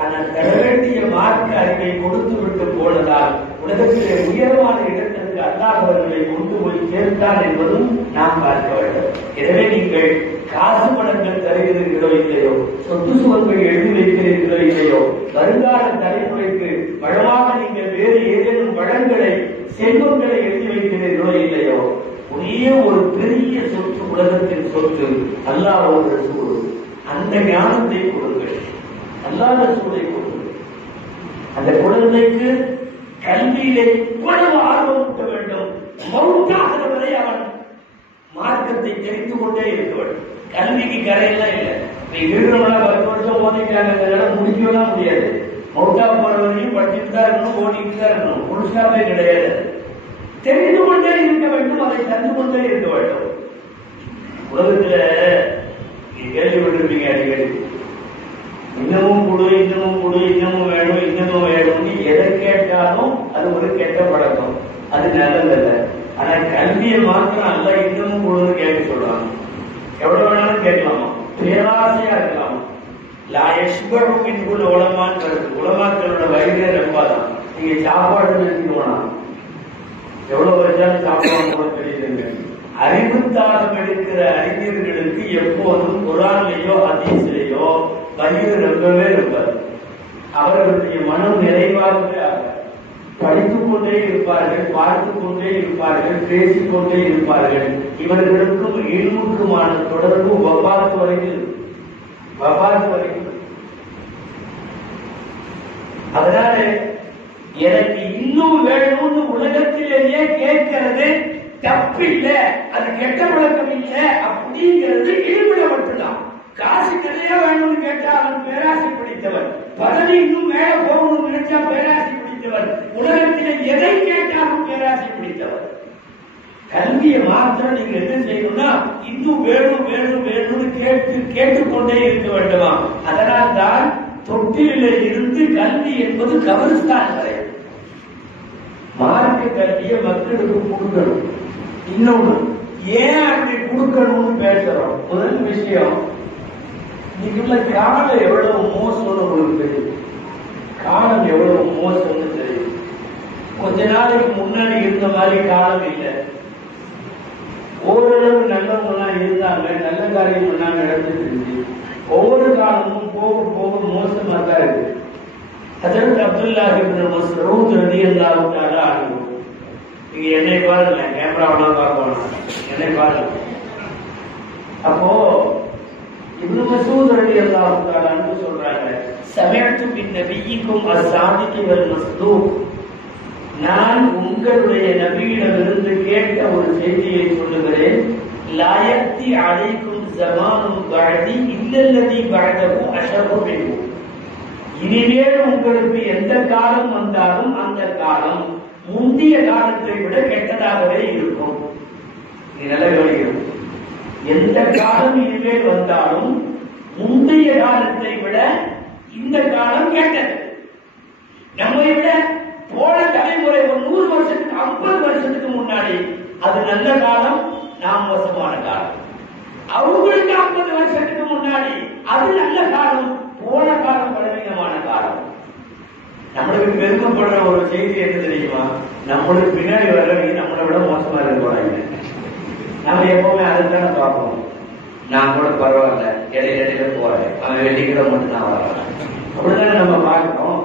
ஆனால் தர வேண்டிய மார்க்க அறிவை கொடுத்து விட்டு போனதால் உலகத்திலே உயர்வான இடத்திற்கு அல்லாஹ் அவர்களை கொண்டு போய் சேர்த்தார் என்பதும் நாம் பார்க்க வேண்டும். எனவே நீங்கள் காசு பணங்கள் தருகிறீர்களோ இல்லையோ, சொத்து சுகங்கள் எழுதி வைக்கிறீர்களோ இல்லையோ, வருங்கால தலைமுறைக்கு வளமாக நீங்கள் வேறு ஏதேனும் வளங்களை செல்வங்களை எழுதி வைக்கிறீர்களோ இல்லையோ, ஒரே ஒரு பெரிய சொத்து, உலகத்தின் சொத்து அல்லாஹ்வுடைய ரசூல். அந்த ஞானத்தை கொடுங்கள், அல்லாஹ் ரசூலை கொடுங்கள். அந்த குழந்தைக்கு கல்வியிலே இவ்வளவு ஆர்வம் ஊட்ட வேண்டும். மௌத்தாகிற வரை அவன் மார்க்கத்தை தெரிந்து கொண்டே இருக்க வேண்டும். கல்விக்கு கரையெல்லாம் இல்லை. நீங்க இருக்கிறவங்களா 10 வருஷம் ஓதிட்டாங்க, முடிக்கலாம் முடியாது. மௌத்தா போறவரையும் படிச்சுட்டு தான் இருக்கணும், ஓடிட்டு தான் இருக்கணும். புதுசாவே கிடையாது. தெரிந்து கொண்டே இருக்க வேண்டும், அதை தந்து கொண்டே இருக்க வேண்டும். உலகத்துல கேள்விப்பட்டிருப்பீங்க அடிக்கடி, இன்னமும் கொடு, இன்னமும் கொடு, இன்னமும் வேணும், இன்னமும் வேணும்னு எதை கேட்டாலும் அது ஒரு கெட்ட பழக்கம், அது நல்லதில்லை. ஆனா கல்வியை மாத்திரம் அல்ல இன்னமும் கொடுன்னு கேட்க சொல்றாங்க. எவ்வளவு வேணாலும் கேட்கலாமா, பேராசையா இருக்கலாமா. லாயஷ்புள்ள உலமான்னு வருது. உலமாக்களோட வயதே ரொம்பதான். நீங்க சாப்பாடு நிறுத்திக்கோனா எவ்வளவு வச்சாலும் சாப்பாடு கூட தெரியுதுங்க. அறிவுத்தாகம் எடுக்கிற அறிஞர்களுக்கு எப்போதும் குர்ஆன்லயோ ஹதீஸ்லயோ வயிறு ரொம்பவே இருப்பார். அவர்களுடைய மனம் நிறைவாகவே படித்துக் கொண்டே இருப்பார்கள், பார்த்துக் கொண்டே இருப்பார்கள், பேசிக்கொண்டே இருப்பார்கள். இவர்களுக்கும் இல்முக்குமான தொடர்பு வஃபாத் வரைக்கும். அதனால எனக்கு இன்னும் வேணும்னு உலகத்திலேயே கேட்கிறது தப்பில்லை, அது கெட்ட பழக்கம் இல்லை அப்படிங்கிறது இல்முல மட்டும்தான். காசு நிறைய வேணும்னு கேட்டா அவன் பேராசை பிடித்தவன், பதவி இன்னும் மேல போகணும்னு நினைச்சா பேராசை பிடித்தவன், உலகத்திலே எதை கேட்டாலும் பேராசை பிடித்தவன். கல்வியை மாத்திரம் நீங்க என்ன செய்யணும்னா இன்னும் வேணும் வேணும் வேணும்னு கேட்டுக்கொண்டே இருக்க வேண்டுமா. அதனால் தான் தொட்டிலே இருந்து கல்வி என்பது கபரிஸ்தான் வரை மார்க்க கல்வியை மக்களுக்கு கொடுக்கணும். இன்னொன்று, ஏன் அப்படி கொடுக்கணும்னு பேசுறோம். முதல் விஷயம், இன்னைக்குள்ள காலம் எவ்வளவு மோசம்னு உங்களுக்கு தெரியும். காலம் எவ்வளவு மோசம்னு தெரியும். கொஞ்ச நாளைக்கு முன்னாடி இருந்த மாதிரி காலம் இல்லை. ஓரளவு நல்லவங்கலாம் இருந்தாங்க, நல்ல காரியம் எல்லாம் நடந்துட்டு இருந்துச்சு. ஒவ்வொரு காலமும் போக போக மோசமா தான் இருக்கு. ஹஜ்ரத் அப்துல்லாஹ் இப்னு மஸ்ஊத் ரலியல்லாஹு தஆலா அன்ஹு, நீங்க என்னை பாருங்க, கேமராவெல்லாம் பார்க்கணும், என்னை பாருங்க. அப்போ இப்னு மஸ்ஊத் ரலியல்லாஹு தஆலா அன்ஹு சொல்றாங்க, சமஅத்து பின் நபியிக்கும் அஸ்ஸாதிகி வல் மஸ்தூக், நான் உங்களுடைய நபியிடமிருந்து கேட்ட ஒரு செய்தியை சொல்லுகிறேன். லாயத்தி அலைக்கும் ஸமானும் பஅதி இல்லல்லதி பஅதஹு அஷர்ரு மின்ஹு, இனிமேல் உங்களுக்கு எந்த காலம் வந்தாலும் அந்த காலம் முந்தைய காலத்தை விட கெட்டதாகவே இருக்கும். நல்ல கவனிக்கணும். எந்த காலம் இனிமேல் வந்தாலும் முந்தைய காலத்தை விட இந்த காலம் கெட்டது. நம்மை விட போன தலைமுறை ஒரு 100 வருஷத்துக்கு 50 வருஷத்துக்கு முன்னாடி அது நல்ல காலம், நாம் மோசமான காலம். அவங்களுக்கு 50 வருஷத்துக்கு முன்னாடி அது நல்ல காலம், போன காலம் பலவீனமான காலம். நம்மளுக்கு பெருமைப்படுற ஒரு செய்தி என்ன தெரியுமா, நம்மளுக்கு பின்னாடி வர்றவங்க நம்மளை விட மோசமா இருக்க போறாங்க. நம்ம எப்பவுமே அதுதானே பார்ப்போம். நான் கூட பரவாயில்ல, இடையில போறேன், அவன் வெள்ளிக்கிழமை மட்டும்தான் வர்றான், அப்படிதானே நம்ம பார்க்கிறோம்.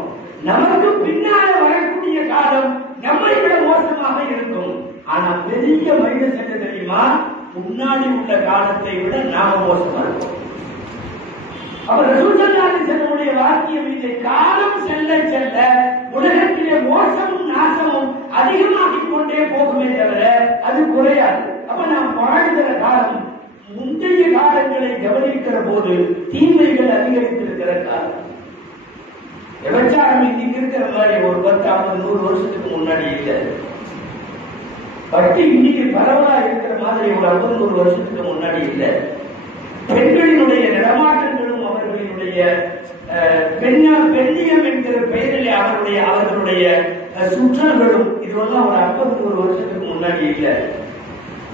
நமக்கு பின்னால வரக்கூடிய காலம் நம்மை விட மோசமாக இருக்கும். ஆனா பெரிய மைனஸ் என்ன தெரியுமா, முன்னாடி உள்ள காலத்தை விட நாம மோசமா இருக்கும். அவர் ரசூல் ஸல்லல்லாஹு அலைஹி வஸல்லம் வாக்கியம், இந்த காலம் செல்ல செல்ல உலகத்திலே மோசமும் நாசமும் அதிகமாகிக் கொண்டே போகுமே தவிர அது குறையாது. அப்ப நாம் வாழ்கிற காலம் முந்தைய காலங்களை கவனிக்கிற போது தீமைகள் அதிகரித்திருக்கிற காலம். விபச்சாரம் இன்னைக்கு இருக்கிற மாதிரி ஒரு 10, 50, 100 வருஷத்துக்கு முன்னாடி இல்லை. பட் இன்னைக்கு பரவலா இருக்கிற மாதிரி ஒரு 50 வருஷத்துக்கு முன்னாடி இல்லை. பெண்களினுடைய நடமாட்டங்களும் அவர்களினுடைய பெண்ணியம் என்கிற பெயரில் அவர்களுடைய சுற்றல்களும் இதுவெல்லாம் ஒரு 50 வருஷத்துக்கு முன்னாடி இல்லை.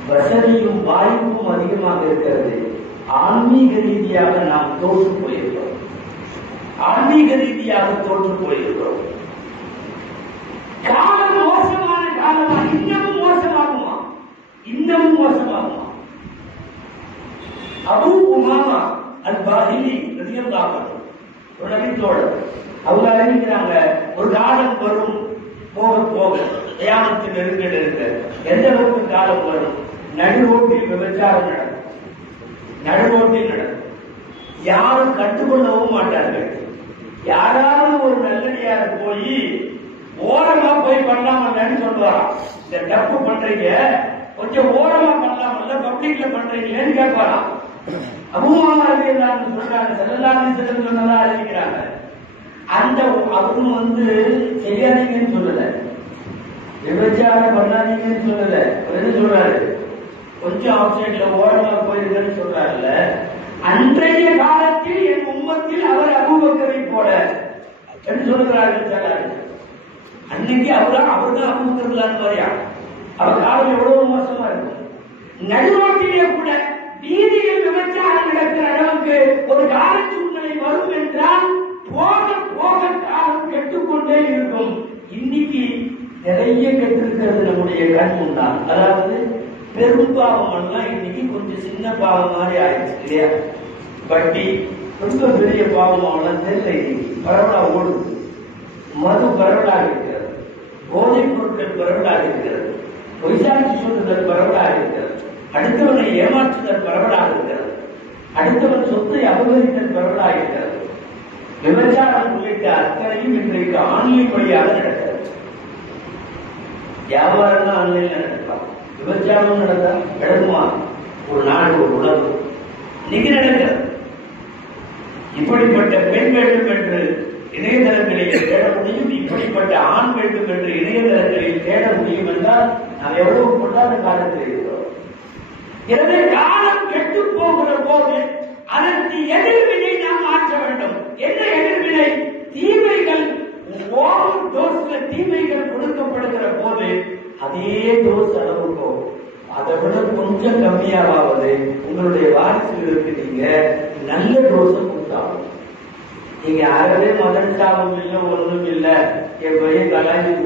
வசதியும் வாய்ப்பும் அதிகமாக இருக்கிறது. ஆன்மீக ரீதியாக நாம் தோற்று போயிருக்கிறோம். ஆன்மீக ரீதியாக தோற்று போயிருக்கிறோம். காலம் மோசமான காலமா? இன்னமும் மோசமாகுமா? இன்னமும் மோசமாகுமா? அபூ உமாமா அல்-பாஹிலி ரலியல்லாஹு அன்ஹு ஒரு நபித்தோழர், அவங்க அறிவிக்கிறாங்க, ஒரு காலம் வரும், போக போக கியாமத்து நெருங்க நெருங்க எந்த அளவுக்கு காலம் வரும், நடுரோட்டில் விபச்சாரம் நடக்கும். நடுரோட்டில் நடக்கும். யாரும் கற்றுக்கொள்ளவும் மாட்டார்கள். யாராவது ஒரு நல்லடியார போய் ஓரமா போய் பண்ணலாமல்லன்னு சொல்லுவாராம். இந்த தப்பு பண்றீங்க, கொஞ்சம் ஓரமா பண்ணலாமல்ல, பப்ளிக்ல பண்றீங்களேன்னு கேட்பாராம். அபூ உமாமா ரலியல்லாஹு அன்ஹு சொல்றாங்க, ஸல்லல்லாஹு அலைஹி வஸல்லம் சொன்னதா அறிவிக்கிறாங்க. அந்த அவரும் செய்யாதீங்கன்னு சொல்லல, விபச்சாரம் பண்ணாதீங்கன்னு சொல்லல. என்ன சொல்றாரு? கொஞ்சம் அவுட் சைட்ல ஓரமா போயிருக்கன்னு சொல்றாருல்ல. அன்றைய காலத்தில் என் உம்மத்தில் அவர் அபூபக்கரை போல என்று சொல்லுகிறார்கள். அன்னைக்கு அவர்தான் அபூபக்கர்லான்னு மாதிரியா? அவர் காலம் எவ்வளவு மோசமா இருக்கும். நடுரோட்டிலே கூட வீதியில் விபச்சாரம் நடக்கிற அளவுக்கு ஒரு கால சூழ்நிலை வரும் என்றால் போக போக காலம் கெட்டுக்கொண்டே இருக்கும். இன்னைக்கு நிறைய கெட்டிருக்கிறது நம்முடைய கண் முன்னால். அதாவது பெரும் பாவம் எல்லாம் இன்னைக்கு கொஞ்சம் சின்ன பாவம் மாதிரி ஆயிடுச்சு இல்லையா? வட்டி ரொம்ப பெரிய பாவம் தெரியல. இன்னைக்கு பரவலா ஓடுது. மது பரவலாக இருக்கிறது. போதைப் பொருட்கள் பரவலாக இருக்கிறது. பொய்சாட்சி சொல்லுதல் பரவலாக இருக்கிறது. அடுத்தவனை ஏமாற்றுதல் பரவலாக இருக்கிறது. அடுத்தவன் சொத்தை அபகரித்தல் பரவலாக இருக்கிறது. விபச்சாரம் உள்ளிட்ட அத்தனையும் இன்றைக்கு ஆன்லைன் வழியாக நடக்கிறது. வியாபாரம் தான் ஆன்லைன்ல நடக்கலாம். விபச்சாரம் நடந்தா நடக்குமா? ஒரு நாடு, ஒரு உலகம் இன்னைக்கு நடக்கிறது. இப்படிப்பட்ட பெண் வேண்டும் என்று இணையதளங்களில் தேட முடியும். இப்படிப்பட்ட ஆண் வேண்டும் என்று இணையதளங்களில் தேட முடியும் என்றால் நாம் எவ்வளவு கொண்டாட காலத்தில் இருக்கிறோம். எனவே காலம் கெட்டு போகிற போது அதற்கு எதிர்வினை நாம் மாற்ற வேண்டும். என்ன எதிர்வினை? தீமைகள் ஓவர் டோஸ்ல தீமைகள் கொடுக்கப்படுகிற போது அதே டோஸ் அளவுக்கும் அதை விட கொஞ்சம் கம்மியாவது உங்களுடைய வாரிசுகளுக்கு நீங்க நல்ல டோஸ கொடுத்தாலும். நீங்க அறவே மதரசாவும் இல்லை, ஒண்ணும் இல்லை, என் பையன் காலேஜுக்கு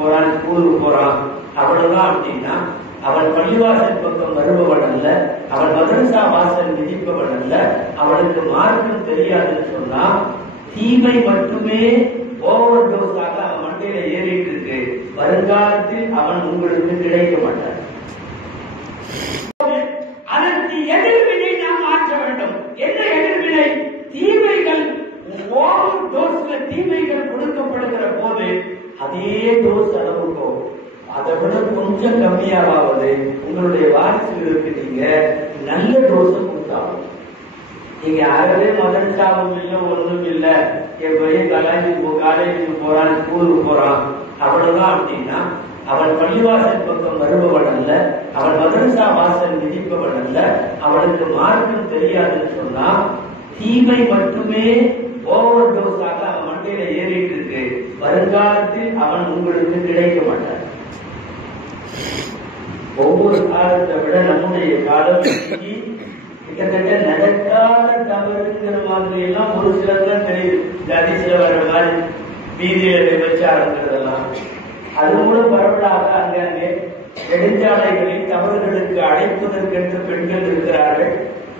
போறான், ஸ்கூலுக்கு போறான், அவ்வளவுதான் அப்படின்னா அவன் பள்ளிவாசல் பக்கம் வருபவன் அல்ல, அவன் மதரசா வாசல் மிதிப்பவன் அல்ல, அவனுக்கு மார்க்கம் தெரியாதுன்னு சொன்னா தீமை மட்டுமே ஓவர் டோஸாக அவன் மண்டையில ஏறிட்டு இருக்கு. வருங்காலத்தில் அவன் உங்களுக்கு கிடைக்க மாட்டான். அதற்கு எதிர்வினை நாம் மாற்ற வேண்டும். என்ன எதிர்வினை? தீமைகள் ஓவர் டோஸ்ல தீமைகள் கொடுக்கப்படுகிற போது அதே டோஸ் அளவுக்கும் அதை விட கொஞ்சம் கம்மியாவது உங்களுடைய வாரிசுகளுக்கு நீங்க நல்ல டோஸ கொடுத்தாலும். நீங்க அறவே மதரசாவும் இல்லை, ஒண்ணும் இல்லை, என் பையன் காலேஜுக்கு போறான், ஸ்கூலுக்கு போறான், அவ்வளவுதான் அப்படின்னா அவன் பள்ளிவாசல் பக்கம் வருபவன் அல்ல, அவன் மதரசா வாசல் மிதிப்பவன் அல்ல, அவனுக்கு மார்க்கம் தெரியாதுன்னு சொன்னா தீமை மட்டுமே ஓவர் டோஸாக அவன் மண்டையில ஏறிட்டு இருக்கு. வருங்காலத்தில் அவன் உங்களுக்கு கிடைக்க மாட்டான். ஒவ்வொரு காலத்தை விட நம்முடைய காலம் கிட்டத்தட்ட நடக்காத தவறுங்கிற மாதிரி எல்லாம் ஒரு சிலர் தான் தெரியுது. அதிசல வர்ற மாதிரி வீதியில விபச்சாரங்கிறதெல்லாம் அது கூட பரவலாக அங்கே நெடுஞ்சாலைகளில் தவறுகளுக்கு அழைப்பதற்கென்று பெண்கள் இருக்கிறார்கள்.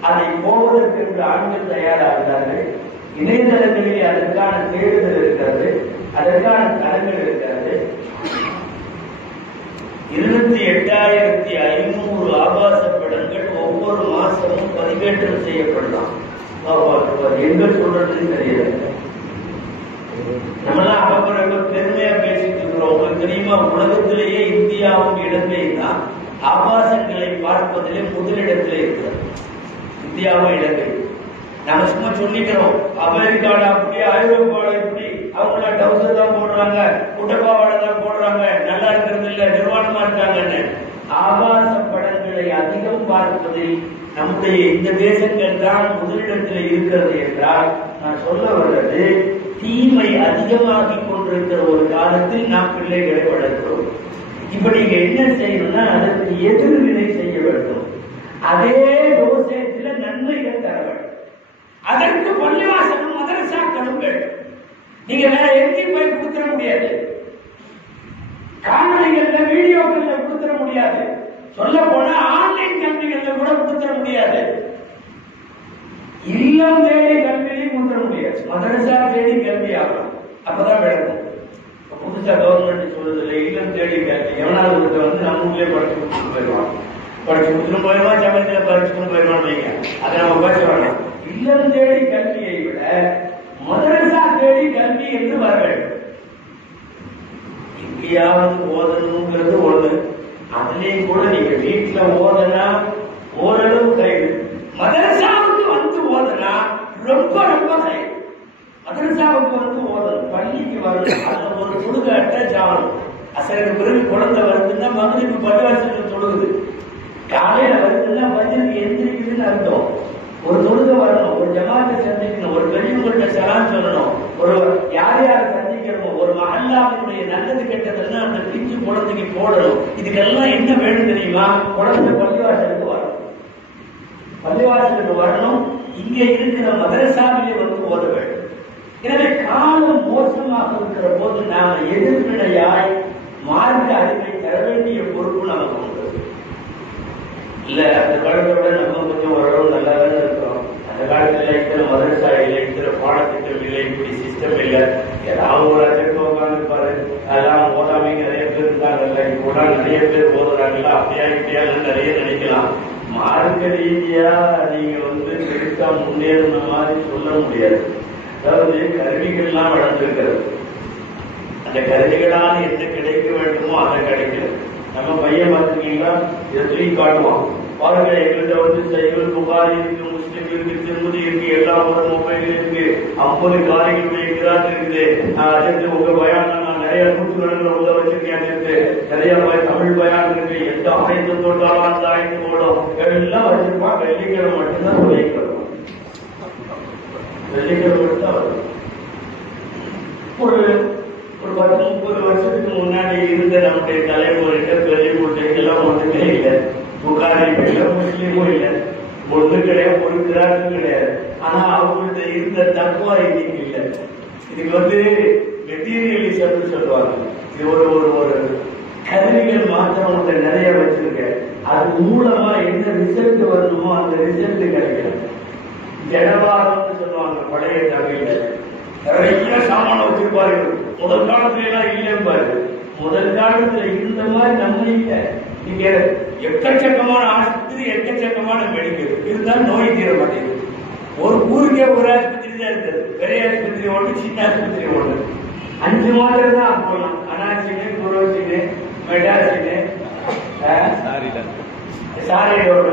அதை போவதற்கென்று ஆண்கள் தயாராகிறார்கள். இணையதளங்களில் அதற்கான தேடுதல் இருக்கிறது, அதற்கான தளங்கள் இருக்கிறது. 28,500 ஆபாச படங்கள் ஒவ்வொரு மாசமும் பதிவேற்றம் செய்யப்படலாம். எங்க சொல்றதுன்னு தெரியல. நம்மளாம் அப்ப பெருமையா பேசிட்டு இருக்கிறோம். உங்களுக்கு தெரியுமா, உலகத்திலேயே இந்தியாவும் இலங்கையும் தான் ஆபாசங்களை பார்ப்பதிலே முதலிடத்திலே இருக்கிறது. இந்தியாவும் இலங்கை. நம்ம சும்மா சொல்லிக்கிறோம், அமெரிக்கால அப்படி, ஐரோப்பால இப்படி, அவங்கள டவுசர் தான் போடுறாங்க, குட்டப்பாவாடை தான் போடுறாங்க, நல்லா இருக்கிறது இல்ல, நிர்வாணமா இருக்காங்கன்னு. ஆபாச படங்களை அதிகம் பார்ப்பதில் நம்முடைய இந்த தேசங்கள் தான் முதலிடத்தில் இருக்கிறது என்றால் நான் சொல்ல வர்றது தீமை அதிகமாகிக் கொண்டிருக்கிற ஒரு காலத்தில் நாம் பிள்ளைகளை வளர்க்கிறோம். இப்ப நீங்க என்ன செய்யணும்னா அதற்கு எதிர்வினை செய்ய வேண்டும். அதே டோசேஜில் நன்மைகள் தர வேண்டும். அதற்கு பள்ளிவாசலும் மதரசாக்களும் வேண்டும். நீங்க வேற எங்கேயும் போய் கொடுத்துட முடியாது. காணொலிகள்ல வீடியோக்கள்ல கொடுத்துட முடியாது. சொல்ல போனா ஆன்லைன் கல்விகள்ல கூட கொடுத்துட முடியாது. இல்லம் தேடி கல்வியிலையும் கொடுத்துட முடியாது. மதரசா தேடி கல்வி ஆகலாம். அப்பதான் விளக்கும். புதுசா கவர்மெண்ட் சொல்றதில்லை இல்லம் தேடி கல்வி. எவனாவது ஒருத்தர் வந்து நம்ம ஊர்லயே படிச்சு கொடுத்துட்டு போயிடுவான். படிச்சு கொடுத்துட்டு போயிடுவான், சமயத்துல படிச்சுட்டு போயிடுவான் வைங்க. அதை நம்ம பேச வேண்டாம். இல்லம் தேடி கல்வியை விட மதரசா தேடி கல்வி என்று வர வேண்டும். எங்கேயாவது ஓதணுங்கிறது ஒண்ணு. அதுலயும் கூட நீங்க வீட்டுல ஓதனா ஓரளவு கைது. மதரசாவுக்கு வந்து ஓதனா ரொம்ப ரொம்ப கைது. மதரசாவுக்கு வந்து ஓதணும், பள்ளிக்கு வரணும். அதுல ஒரு தொழுகை அட்டாச் ஆகணும். அசருக்கு பிறகு குழந்தை வருதுன்னா மகனுக்கு பள்ளிவாசல் தொழுகுது. காலையில வருதுன்னா பஜனுக்கு எந்திரிக்குதுன்னு அர்த்தம். ஒரு தொழுகை வரணும், ஒரு ஜமாத்தை சந்திக்கணும், ஒரு பெரியவங்கள்ட்ட சலாம் சொல்லணும், ஒரு யார் யாரை சந்திக்கணுமோ, ஒரு மஹல்லாவினுடைய நல்லது கெட்டதெல்லாம் அந்த பிரிச்சு குழந்தைக்கு போடணும். இதுக்கெல்லாம் என்ன வேணும் தெரியுமா? குழந்தை பள்ளிவாசலுக்கு வரணும். பள்ளிவாசலுக்கு வரணும். இங்க இருக்கிற மதரசாவிலே வந்து ஓத வேண்டும். எனவே காலம் மோசமாக இருக்கிற போது நாம எதிர்வினையாய் மார்க்க அறிவை தர வேண்டிய பொறுப்பு நமக்கு உண்டு. இல்ல அந்த காலத்தை விட நம்ம கொஞ்சம் ஓரளவு நல்லா தானே இருக்கிறோம். அந்த காலத்துல இத்தனை மதரசா இல்லை, இத்தனை பாடத்திட்டம் இல்லை, இப்படி சிஸ்டம் இல்லை. ஏதாவது ஒரு அஜெக்ட் உட்காந்துருப்பாரு. அதெல்லாம் ஓதாமைக்கு நிறைய பேர் இருந்தாங்கல்ல, இப்போ நிறைய பேர் ஓதுறாங்கல்ல, அப்படியா இப்படியா நிறைய நினைக்கலாம். மார்க்க ரீதியா நீங்க வந்து பெருசா முன்னேறின மாதிரி சொல்ல முடியாது. அதாவது கருவிகள்லாம் வளர்ந்துருக்கிறது. அந்த கருவிகளால் என்ன கிடைக்க வேண்டுமோ அதை கிடைக்கிறது. நம்ம பையன் பார்த்துருக்கீங்களா, இதை தூக்கி காட்டுவான். பாருங்க, எங்கள்கிட்ட வந்து சைவல் புகாரி இருக்கு, முஸ்லிம் இருக்கு, திருமதி இருக்கு, எல்லா மொபைல் இருக்கு, 50 காரிகளுடைய கிராட் இருக்குது. அதற்கு உங்க பயான் நான் நிறைய 100 உள்ள வச்சிருக்கேன் இருக்கு. நிறைய தமிழ் பயான் இருக்கு. எந்த ஆயத்து தோட்டாலும் அந்த ஆயத்து போடும் எல்லாம் வச்சிருப்பான். வெள்ளிக்கிழமை மட்டும்தான் உழைக்கிறோம். வெள்ளிக்கிழமை மட்டும்தான் வரும். ஒரு 10-30 வருஷத்துக்கு முன்னாடி இருந்த நம்முடைய தலைமுறையிட்ட பெரியமுறை எல்லாம் ஒண்ணுமே இல்லை. புகாரியும் இல்லை, முஸ்லீமும் இல்லை, ஒண்ணு கிடையாது, ஒரு கிராக்கும் கிடையாது. ஆனா அவங்கள்ட்ட இருந்த தக்குவா இன்னைக்கு இல்லை. இதுக்கு வந்து மெட்டீரியலிசம் சொல்லுவாங்க. இது ஒரு ஒரு கருவிகள் மாத்திரம் நிறைய வச்சிருக்கேன். அது மூலமா என்ன ரிசல்ட் வரணுமோ அந்த ரிசல்ட் கிடைக்கும். ஜனவாதம்னு சொல்லுவாங்க பழைய தமிழ்ல. நிறைய சாமான வச்சிருப்பாரு. முதல் காலத்துல எல்லாம் இல்லைன்னு பாரு. முதல் காலத்துல இருந்த மாதிரி நம்ம இல்லை. நீங்க எக்கச்சக்கமான ஆஸ்பத்திரி, எக்கச்சக்கமான மெடிக்கல் இருந்தாலும் நோய் தீர மாட்டேங்குது. ஒரு ஊருக்கே ஒரு ஆஸ்பத்திரி தான் இருந்தது. பெரிய ஆஸ்பத்திரி ஒன்று, சின்ன ஆஸ்பத்திரி ஒன்று. 5 மாதம் தான் போகலாம். அனாசினு, குரோசினு, மெடாசினு, சாரியோடு,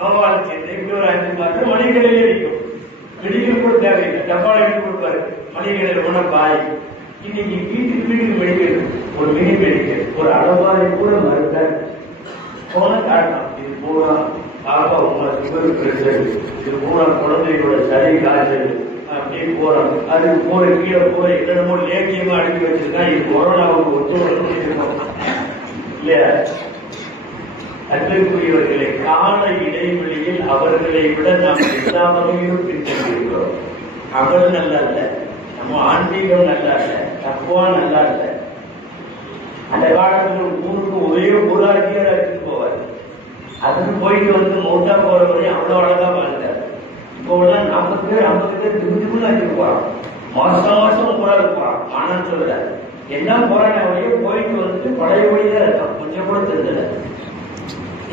நோவால்சின்னு இப்படி ஒரு 5 மாதம் மளிகைகளிலே இருக்கும். மெடிக்கல் கூட தேவையில்லை. டப்பால எடுத்து கொடுப்பாரு. மளிகைகளில் போன பாய். இன்னைக்கு வீட்டுக்கு மெடிக்கல், ஒரு மினி மெடிக்கல், ஒரு அளவாரி கூட மறுத்தார் போன காரணம். இது பூரா பாப்பா உங்களை சுகர் பிரஷர், இது பூரா குழந்தைகளோட சரி காய்ச்சல் அப்படியே போறோம். அது போற கீழே போற என்னமோ லேக்கியமா அடுக்கி வச்சிருக்கான். இது கொரோனாவுக்கு ஒத்துழைப்பு இருக்கும் இல்லையா? அன்பிற்குரியவர்களை கால இடைவெளியில் அவர்களை விட நாம் எல்லா வகையிலும் பின்தங்கியிருக்கிறோம். அவள் நல்லா இல்லை, நம்ம ஆன்மீகம் நல்லா இல்லை, தக்குவா நல்லா இல்லை. அந்த காலத்துல ஊருக்கு ஒரே ஊராட்சியர் அழைச்சிட்டு போவார். அதுக்கு போயிட்டு வந்து மௌத்தா போற வரையும் அவ்வளவு அழகா வாழ்ந்தார். இப்போ 40 பேர் 50 பேர் திரும்ப அழைச்சிட்டு போறான். மாசம் ஊராக போறான். ஆனா சொல்ல எல்லாம் போறாங்க. அவரையே போயிட்டு வந்துட்டு பழையபடிதான் இருக்கான். கொஞ்சம் கூட தெரிஞ்சல.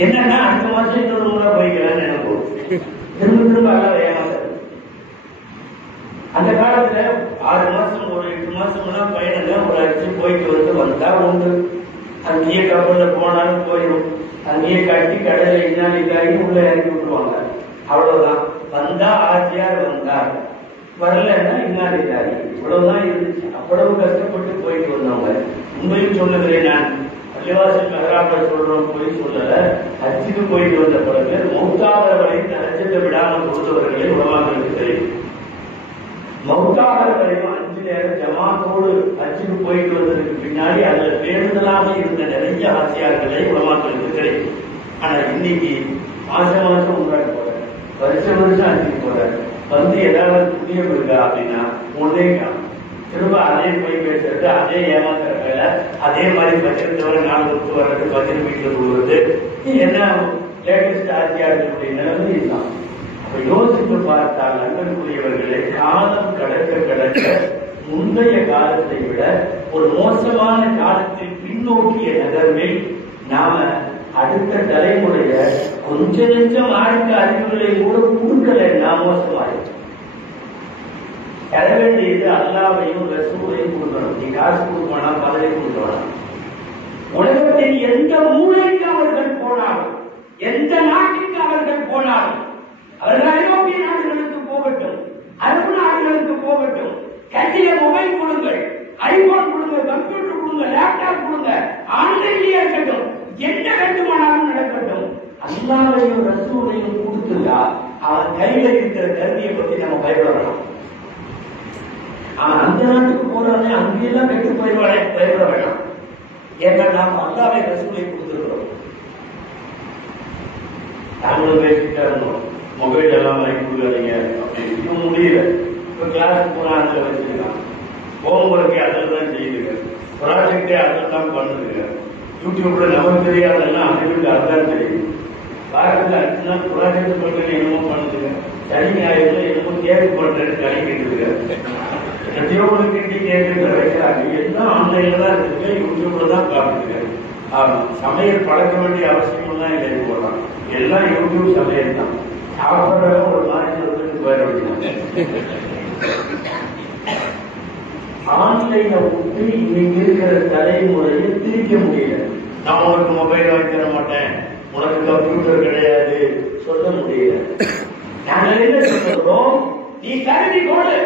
என்னன்னா அடுத்த மாசம் இன்னொரு முறை போய்க்கலான்னு நினைப்போம். திரும்ப எல்லாம் ஏமாத்த. அந்த காலத்துல 6 மாசம் ஒரு 8 மாசம் பயணங்க ஒரு அடிச்சு போயிட்டு வந்தா உண்டு. அங்கேயே கப்பல்ல போனாலும் போயிடும். அங்கேயே கட்டி கடையில இன்னாலிக்காகி உள்ள இறக்கி விட்டுருவாங்க. அவ்வளவுதான். வந்தா ஆட்சியார் வந்தார், வரலன்னா இன்னாலிக்காகி. இவ்வளவுதான் இருந்துச்சு. அவ்வளவு கஷ்டப்பட்டு போயிட்டு வந்தவங்க. உண்மையும் சொல்லுகிறேன் நான். பள்ளிவாசல் மெஹராப்ல சொல்றோம் போய் சொல்லல. ஹஜ்ஜுக்கு போயிட்டு வந்த பிறகு மௌத்தாகிற வரை ஹஜ்ஜத்தை விடாமல் கொடுத்தவர்களே உலமாக்களுக்கு தெரியும். மௌத்தாகிற வரைக்கும் 5 நேரம் ஜமாத்தோடு ஹஜ்ஜுக்கு போயிட்டு வந்ததுக்கு பின்னாடி அதுல பேருந்தலாக இருந்த நிறைய ஆசையாளர்களை உலமாக்களுக்கு தெரியும். ஆனா இன்னைக்கு மாசம் மாசம் உண்டாடி போறேன், வருஷம் ஹஜ்ஜுக்கு போறேன், வந்து ஏதாவது புண்ணியம் இருக்கா அப்படின்னா ஒன்னே திரும்ப அதே போய் பேசுறது, அதே ஏமாத்துற வேலை, அதே மாதிரி பட்ஜெட் தவிர 4 ஒத்து வர்றது, பட்ஜெட் வீட்டில் கொடுக்குறது, என்ன லேட்டஸ்ட் ஆட்சியாளர்களுடைய நிலைமை இதுதான். அப்ப யோசித்து பார்த்தால் அன்புக்குரியவர்களே, காலம் கடக்க முந்தைய காலத்தை விட ஒரு மோசமான காலத்தில் பின்னோக்கிய நகர்வில் நாம அடுத்த தலைமுறைய கொஞ்ச நெஞ்சம் ஆழ்ந்த அறிவுகளை கூட கொடுக்கலன்னா மோசமாயிடும். தர வேண்டியது அல்லாவையும் ரசூலையும் கொடுக்கணும். நீ காசு கொடுக்கணும்னா பதவி கொடுக்கணும். உலகத்தின் எந்த மூலைக்கு அவர்கள் போனாலும், எந்த நாட்டிற்கு அவர்கள் போனாலும், அவர்கள் ஐரோப்பிய நாடுகளுக்கு போகட்டும், அரபு நாடுகளுக்கு போகட்டும், கையில மொபைல் கொடுங்கள், ஐபோன் கொடுங்க, கம்ப்யூட்டர் கொடுங்க, லேப்டாப் கொடுங்க, ஆன்லைன்லயே இருக்கட்டும், என்ன வேண்டுமானாலும் நடக்கட்டும், அல்லாவையும் ரசூலையும் கொடுத்துட்டா அவன் கையில இருக்கிற கருவியை பத்தி நம்ம பயப்படலாம். அவன் அந்த நாட்டுக்கு போறானே அங்கெல்லாம் கெட்டு போயிடுவானே பயப்பட வேண்டாம். ஏன்னா நாம் அல்லாவை ரசூலை கொடுத்துருக்கிறோம். நாங்களும் பேசிட்டா இருந்தோம், மொபைல் எல்லாம் வாங்கி கொடுக்காதீங்க அப்படின்னு முடியல. இப்ப கிளாஸ் போனா அதுல வச்சிருக்கான், ஹோம் ஒர்க்கே அதில் தான் செய்யுதுங்க, ப்ராஜெக்டே அதில் தான் பண்ணுதுங்க, யூடியூப்ல நமக்கு தெரியாதெல்லாம் அவங்களுக்கு அதுதான் தெரியும். வாரத்தில் 5 நாள் ப்ராஜெக்ட் பண்றது என்னமோ பண்ணுதுங்க, சனி ஞாயிறுல என்னமோ கேள்வி பண்றது கணிக்கிட்டு எத்தையோ ஒரு கிட்டி கேட்டு வைக்கிறாங்க. எல்லாம் ஆன்லைன்ல தான் இருக்கு, யூடியூப்ல தான் காட்டுதுங்க. சமையல் பழக்க வேண்டிய அவசியம் தான் இல்லை, போடலாம் எல்லாம் யூடியூப் சமையல் தான். சாப்பிட்றவங்க ஒரு மாதிரி சொல்றதுக்கு போயிடுவாங்க. ஆன்லைனை விட்டு இன்னைக்கு இருக்கிற தலைமுறையை திரிக்க முடியல. நான் உனக்கு மொபைல் வாங்கி தர மாட்டேன், உனக்கு கம்ப்யூட்டர் கிடையாது சொல்ல முடியல. நாங்கள் என்ன சொல்றோம், நீ கருதி கொடு,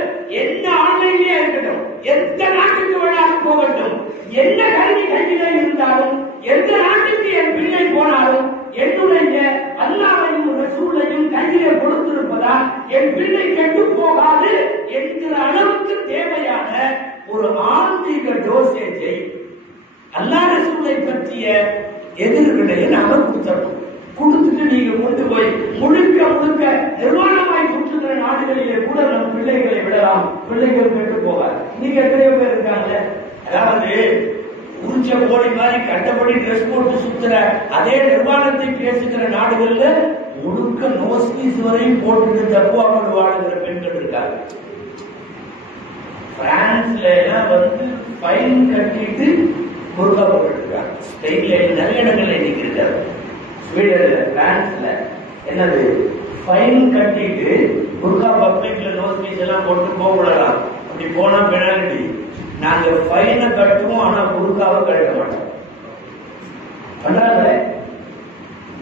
என்ன ஆன்லைன்லயே இருக்கட்டும், எந்த நாட்டுக்கு வேணாலும் போகட்டும், என்ன கல்வி கையில இருந்தாலும், எந்த நாட்டுக்கு என் பிள்ளை போனாலும் என்னுடைய அல்லாஹ்வையும் ரசூலையும் கையிலே கொடுத்திருப்பதால் என் பிள்ளை கெட்டு போகாது என்கிற அளவுக்கு தேவையான ஒரு ஆன்மீக டோசேஜை அல்லாஹ் ரசூலை பற்றிய எதிர்வினையை நாம கொடுத்துடணும். கொடுத்துட்டு நீங்க கொண்டு போய் முழுக்க நிர்வாணமாய் சுற்றுகிற நாடுகளிலே கூட நம் பிள்ளைகளை விடலாம், பிள்ளைகள் கெட்டு போவார். நீங்க எத்தனையோ பேர் இருக்காங்க, அதாவது உரிச்ச போடி மாதிரி கட்டப்படி டிரெஸ் போட்டு சுத்துற அதே நிர்வாணத்தை பேசுகிற நாடுகள்ல முழுக்க நோஸ்பீஸ் வரையும் போட்டுட்டு தப்புவாமல் வாழ்கிற பெண்கள் இருக்காங்க. பிரான்ஸ்ல எல்லாம் வந்து ஃபைன் கட்டிட்டு புர்கா போட்டுருக்காங்க. ஸ்பெயின்ல நிறைய இடங்கள்ல இன்னைக்கு இருக்காரு. ஸ்வீடன்ல, பிரான்ஸ்ல என்னது ஃபைன் கட்டிட்டு புர்கா பப்ளிக்ல நோஸ்பீஸ் எல்லாம் போட்டு போக விடலாம். அப்படி போனா பெனால்டி. நாங்க ஃபைனை கட்டுவோம், ஆனா புர்காவை கட்ட மாட்டோம்.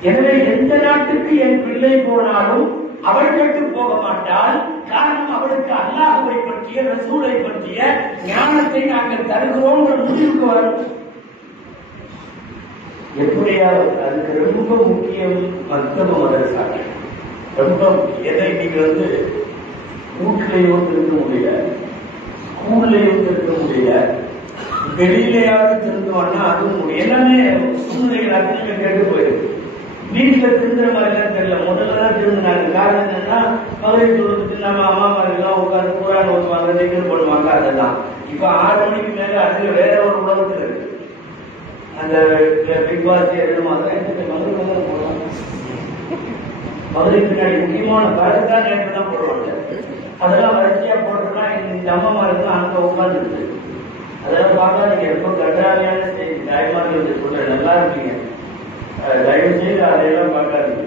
எனவே எந்த நாட்டுக்கு என் பிள்ளை போனாலும் அவள் கெட்டு போக மாட்டாள். காரணம், அவளுக்கு அல்லாஹ்வை பற்றிய ரசூலை பற்றிய ஞானத்தை நாங்கள் தருகிறோம் முடிவுக்கு வரும். எப்படியாவது அதுக்கு ரொம்ப முக்கியம் மக்தப மதரசாக்கள், ரொம்ப முக்கியம். இன்னைக்கு வந்து வீட்டிலையும் இருக்க முடியல, ஸ்கூல்லையும் இருக்க முடியல, வெளியிலேயாவது திருந்துவான்னா அதுவும் முடியும். எல்லாமே சூழ்நிலைகள் அத்தனை கேட்டு போயிருக்கு. வீட்டுல திருந்துற மாதிரிலாம் தெரியல, முதல்ல தான் திருந்தினாங்க. காரணம் என்னன்னா மகளிர் தொழுதுட்டு நம்ம அம்மா மாதிரிலாம் உட்காந்து குரான் ஓதுவாங்க, திக்ர் பண்ணுவாங்க. அதெல்லாம் இப்ப 6 மணிக்கு மேல அதுல வேற ஒரு உலகத்துல இருக்கு. அந்த பிக் பாஸ் மகளிர் பின்னாடி முக்கியமான பழத்தான் நேற்று தான் போடுவாங்க. அதெல்லாம் வரிசையா போட்டோம்னா இந்த அம்மாமாருக்கு அங்க உட்காந்துருக்கு. அதெல்லாம் பார்க்காதீங்க, ரொம்ப கட்டாரியான செய்தி. தாய்மார்கள் சொல்றேன், நல்லா இருக்கீங்க, தயவு செய்து அதையெல்லாம் பார்க்காதீங்க.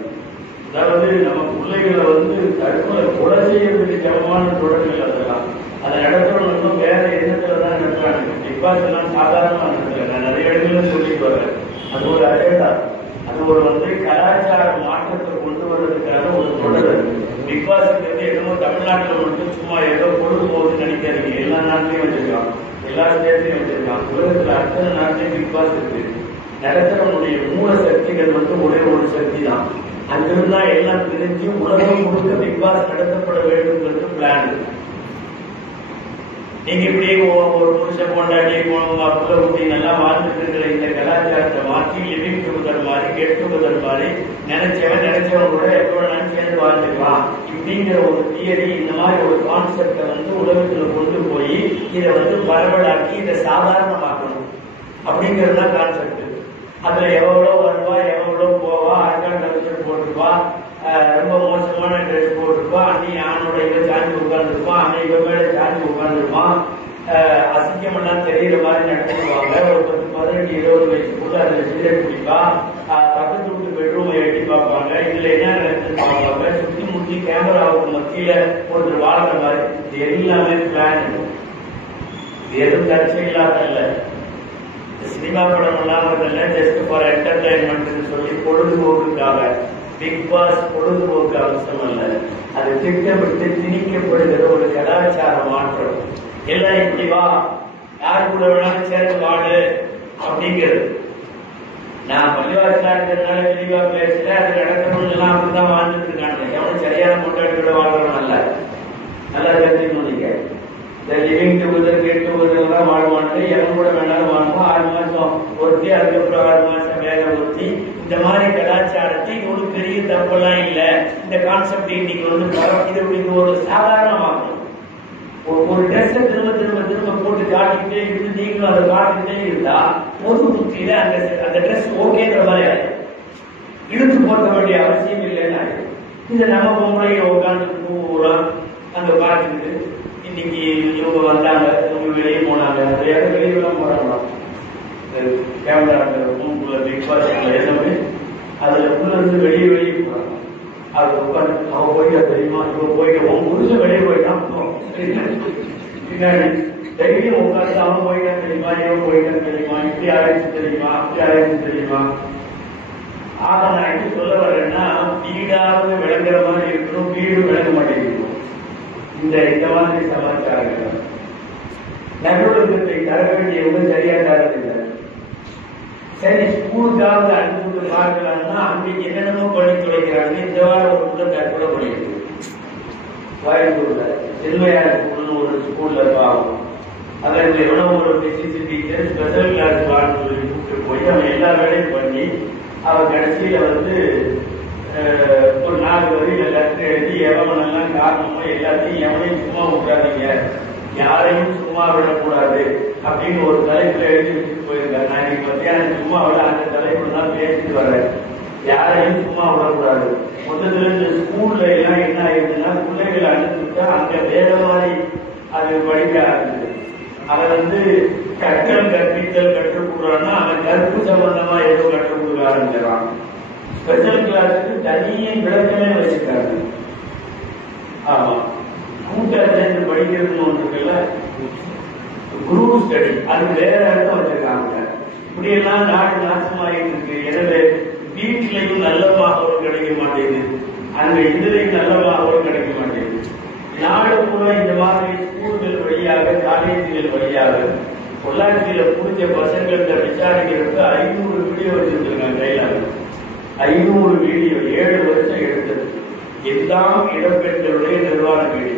அதாவது நம்ம பிள்ளைகளை வந்து தற்கொலை கொலை செய்யறதுக்கு சமமான தொடர்கள் அதெல்லாம் அதை நடத்தணும். வேற எண்ணத்துலதான் நடத்துறாங்க. பிக் பாஸ் எல்லாம் சாதாரணமா நடத்துறாங்க. நான் நிறைய இடங்கள்ல சொல்லிட்டு வரேன், அது ஒரு அஜெண்டா. அது ஒரு கலாச்சார மாற்றத்தை கொண்டு வர்றதுக்கான ஒரு தொடர். பிக் பாஸ்ங்கிறது என்னமோ தமிழ்நாட்டில் மட்டும் சும்மா ஏதோ பொழுதுபோகுதுன்னு நினைக்காதீங்க. எல்லா நாட்டிலையும் வச்சிருக்கான், எல்லா ஸ்டேட்லையும் வச்சிருக்கான். உலகத்துல அத்தனை நாட்டிலையும் பிக் பாஸ் இருக்கு. நடத்துறவனுடைய மூல சக்திகள் ஒரே ஒரு சக்தி தான். அங்கிருந்தா எல்லாம் தெரிஞ்சு உலகம் முழுக்க பிக் பாஸ் நடத்தப்பட வேண்டும் பிளான். நீங்க இப்படி ஒரு புருஷன் கொண்டாடி புள்ள குட்டி நல்லா வாழ்ந்துட்டு இருக்கிற இந்த கலாச்சாரத்தை மாற்றி லிவிங் டுகெதர் மாதிரி கெட் டுகெதர் மாதிரி நினைச்சவன் கூட எவ்வளவு சேர்ந்து வாழ்ந்துக்கலாம் இப்படிங்கிற ஒரு தியரி, இந்த மாதிரி ஒரு கான்செப்டை உலகத்துல கொண்டு போய் இதை பரவலாக்கி இதை சாதாரணமாக்கணும் அப்படிங்கிறது தான் கான்செப்ட். அதுல எவ்வளோ வருவா எவ்வளோ போவா, அழகான ட்ரெஸ் போட்டுருப்பா, ரொம்ப மோசமான ட்ரெஸ் போட்டிருப்பா, அன்னி ஆணோட இதை சாஞ்சி உட்கார்ந்துருப்பான், அன்னை இவ மேல சாஞ்சி உட்கார்ந்துருப்பான், அசிங்கமெல்லாம் தெரியுற மாதிரி நடந்துருவாங்க. ஒரு 10-15-20 வயசுக்குள்ள அதுல சிகரெட் குடிப்பா, பக்கத்து வீட்டு பெட்ரூமை எட்டி பார்ப்பாங்க, இதுல என்ன நடக்குதுன்னு பார்ப்பாங்க, சுத்தி முத்தி கேமராவுக்கு மத்தியில ஒருத்தர் வாழ்ற மாதிரி. இது எல்லாமே பிளான். எதுவும் தற்செயலாக சினிமா படம் எல்லாம் ஜஸ்ட் ஃபார் என்டர்டைன்மெண்ட் சொல்லி பொழுதுபோக்குக்காக. பிக் பாஸ் பொழுதுபோக்கு அம்சம் அல்ல, அது திட்டமிட்டு திணிக்கப்படுகிற ஒரு கலாச்சார மாற்றம். எல்லாம் இப்படி வா, யாரு கூட வேணாலும் சேர்ந்து வாடு அப்படிங்கிறது. நான் பள்ளிவாசலா இருக்கிறதுனால தெளிவா பேசல, அது நடக்கணும் எல்லாம் அப்படிதான் வாழ்ந்துட்டு இருக்காங்க. எவனும் சரியான கொண்டாடியோட வாழ்றவன் அல்ல. நல்லா தெரிஞ்சுக்கணும். நீங்க இந்த லிவிங் டுகெதர் கெட் டுகெதர் தான் வாழ்வான்ட்டு எவன் கூட வேணாலும் வாழ்வோம். 6 மாசம் ஒருத்தி, அதுக்கப்புறம் 6 மாசம் வேலை ஒருத்தி. இந்த மாதிரி கலாச்சாரத்தை ஒரு பெரிய தப்பெல்லாம் இல்லை. இந்த கான்செப்ட் இன்னைக்கு இது ஒரு சாதாரணமாகும். ஒரு ட்ரெஸ் திரும்ப திரும்ப திரும்ப போட்டு காட்டிக்கிட்டே இருந்து நீங்களும் அதை காட்டிக்கிட்டே இருந்தா பொது புத்தியில அந்த ட்ரெஸ் ஓகேன்ற மாதிரி ஆயிடும். இழுத்து போட்ட வேண்டிய அவசியம் இல்லைன்னா இந்த நம்ம பொம்பளைங்க உட்காந்து பூரா அங்க பார்த்துக்கிட்டு இன்னைக்கு இவங்க வந்தாங்க, இவங்க வெளியே போனாங்க, வெளியெல்லாம் போறாங்க. கேமரா ரூம்குள்ள பிக் பாஸ்ல எல்லாமே அதுல உள்ள இருந்து வெளியே போறாங்க. அது உட்காந்து அவன் போயிட்டா தெரியுமா, இவன் போயிட்டு உன் புருஷன் வெளியே போயிட்டான் பின்னாடி தைரியம் உட்காந்து அவன் போயிட்டான் தெரியுமா, இவன் போயிட்டான் தெரியுமா, இப்படி ஆராய்ச்சி தெரியுமா, அப்படி ஆராய்ச்சி தெரியுமா. ஆக நான் என்ன சொல்ல வரேன்னா, வீடாவது விளங்குற மாதிரி இருக்கணும், வீடு விளங்க மாட்டேங்குது. இந்த மாதிரி சமாச்சாரங்கள் நகரத்தை தர வேண்டியவங்க சரியா தரதில்லை. சரி, ஸ்கூலுக்காவது அனுப்பிட்டு பார்க்கலாம்னா அன்றைக்கு என்னென்னமோ பண்ணி தொலைக்கிறாங்க. இந்த வாரம் ஒரு கூட தற்கொலை பண்ணிருக்கு கோயம்புத்தூர்ல செல்வையார் ஸ்கூல்னு ஒரு ஸ்கூல்ல பாவம். அதில் எவ்வளவு ஒரு பிசிசி டீச்சர் ஸ்பெஷல் கிளாஸ் வான்னு சொல்லி கூப்பிட்டு போய் அவன் எல்லா வேலையும் பண்ணி அவன் கடைசியில ஒரு 4 வரியில லெட்டர் எழுதி எவனெல்லாம் காரணமோ எல்லாத்தையும் எவனையும் சும்மா விட்டாதீங்க, யாரையும் சும்மா விடக்கூடாது அப்படின்னு ஒரு தலைப்புல எழுதி வச்சுட்டு போயிருக்காரு. நான் இன்னைக்கு மத்தியானம் சும்மா விட அந்த தலைப்புல தான் பேசிட்டு வரேன். யாரையும் சும்மா விடக்கூடாது. மொத்தத்துல இந்த ஸ்கூல்ல எல்லாம் என்ன ஆயிடுச்சுன்னா, பிள்ளைகளை அனுப்பிச்சுட்டா அங்க வேற மாதிரி அது படிக்க ஆரம்பிச்சு. அதை கற்றல் கற்பித்தல் கற்றுக் கொடுறான்னா அவன் கற்பு சம்பந்தமா ஏதோ கற்றுக் கொடுக்க ஆரம்பிச்சிடறான். ஸ்பெஷல் கிளாஸுக்கு தனியே விளக்கமே வச்சிருக்காங்க. ஆமா, கூட்ட சேர்ந்து படிக்கிறதுன்னு ஒன்று இருக்குல்ல, குரூப் ஸ்டடி, அது வேற இடத்த வச்சிருக்காங்க. இப்படி எல்லாம் நாடு நாசமாயிட்டு இருக்கு. எனவே வீட்டிலையும் நல்ல மாகோல் கிடைக்க மாட்டேங்குது, அங்க இதுலையும் நல்ல மாகோல் கிடைக்க மாட்டேங்குது. நாடு கூட இந்த மாதிரி ஸ்கூல்கள் வழியாக காலேஜுகள் வழியாக பொள்ளாச்சியில புடிச்ச பசங்கள்கிட்ட விசாரிக்கிறதுக்கு 500 வீடியோ வச்சிருக்காங்க. கையில 500 வீடியோ 7 வருஷம் எடுத்தது. எல்லாம் இடம்பெற்றவருடைய நிர்வாண வீடியோ.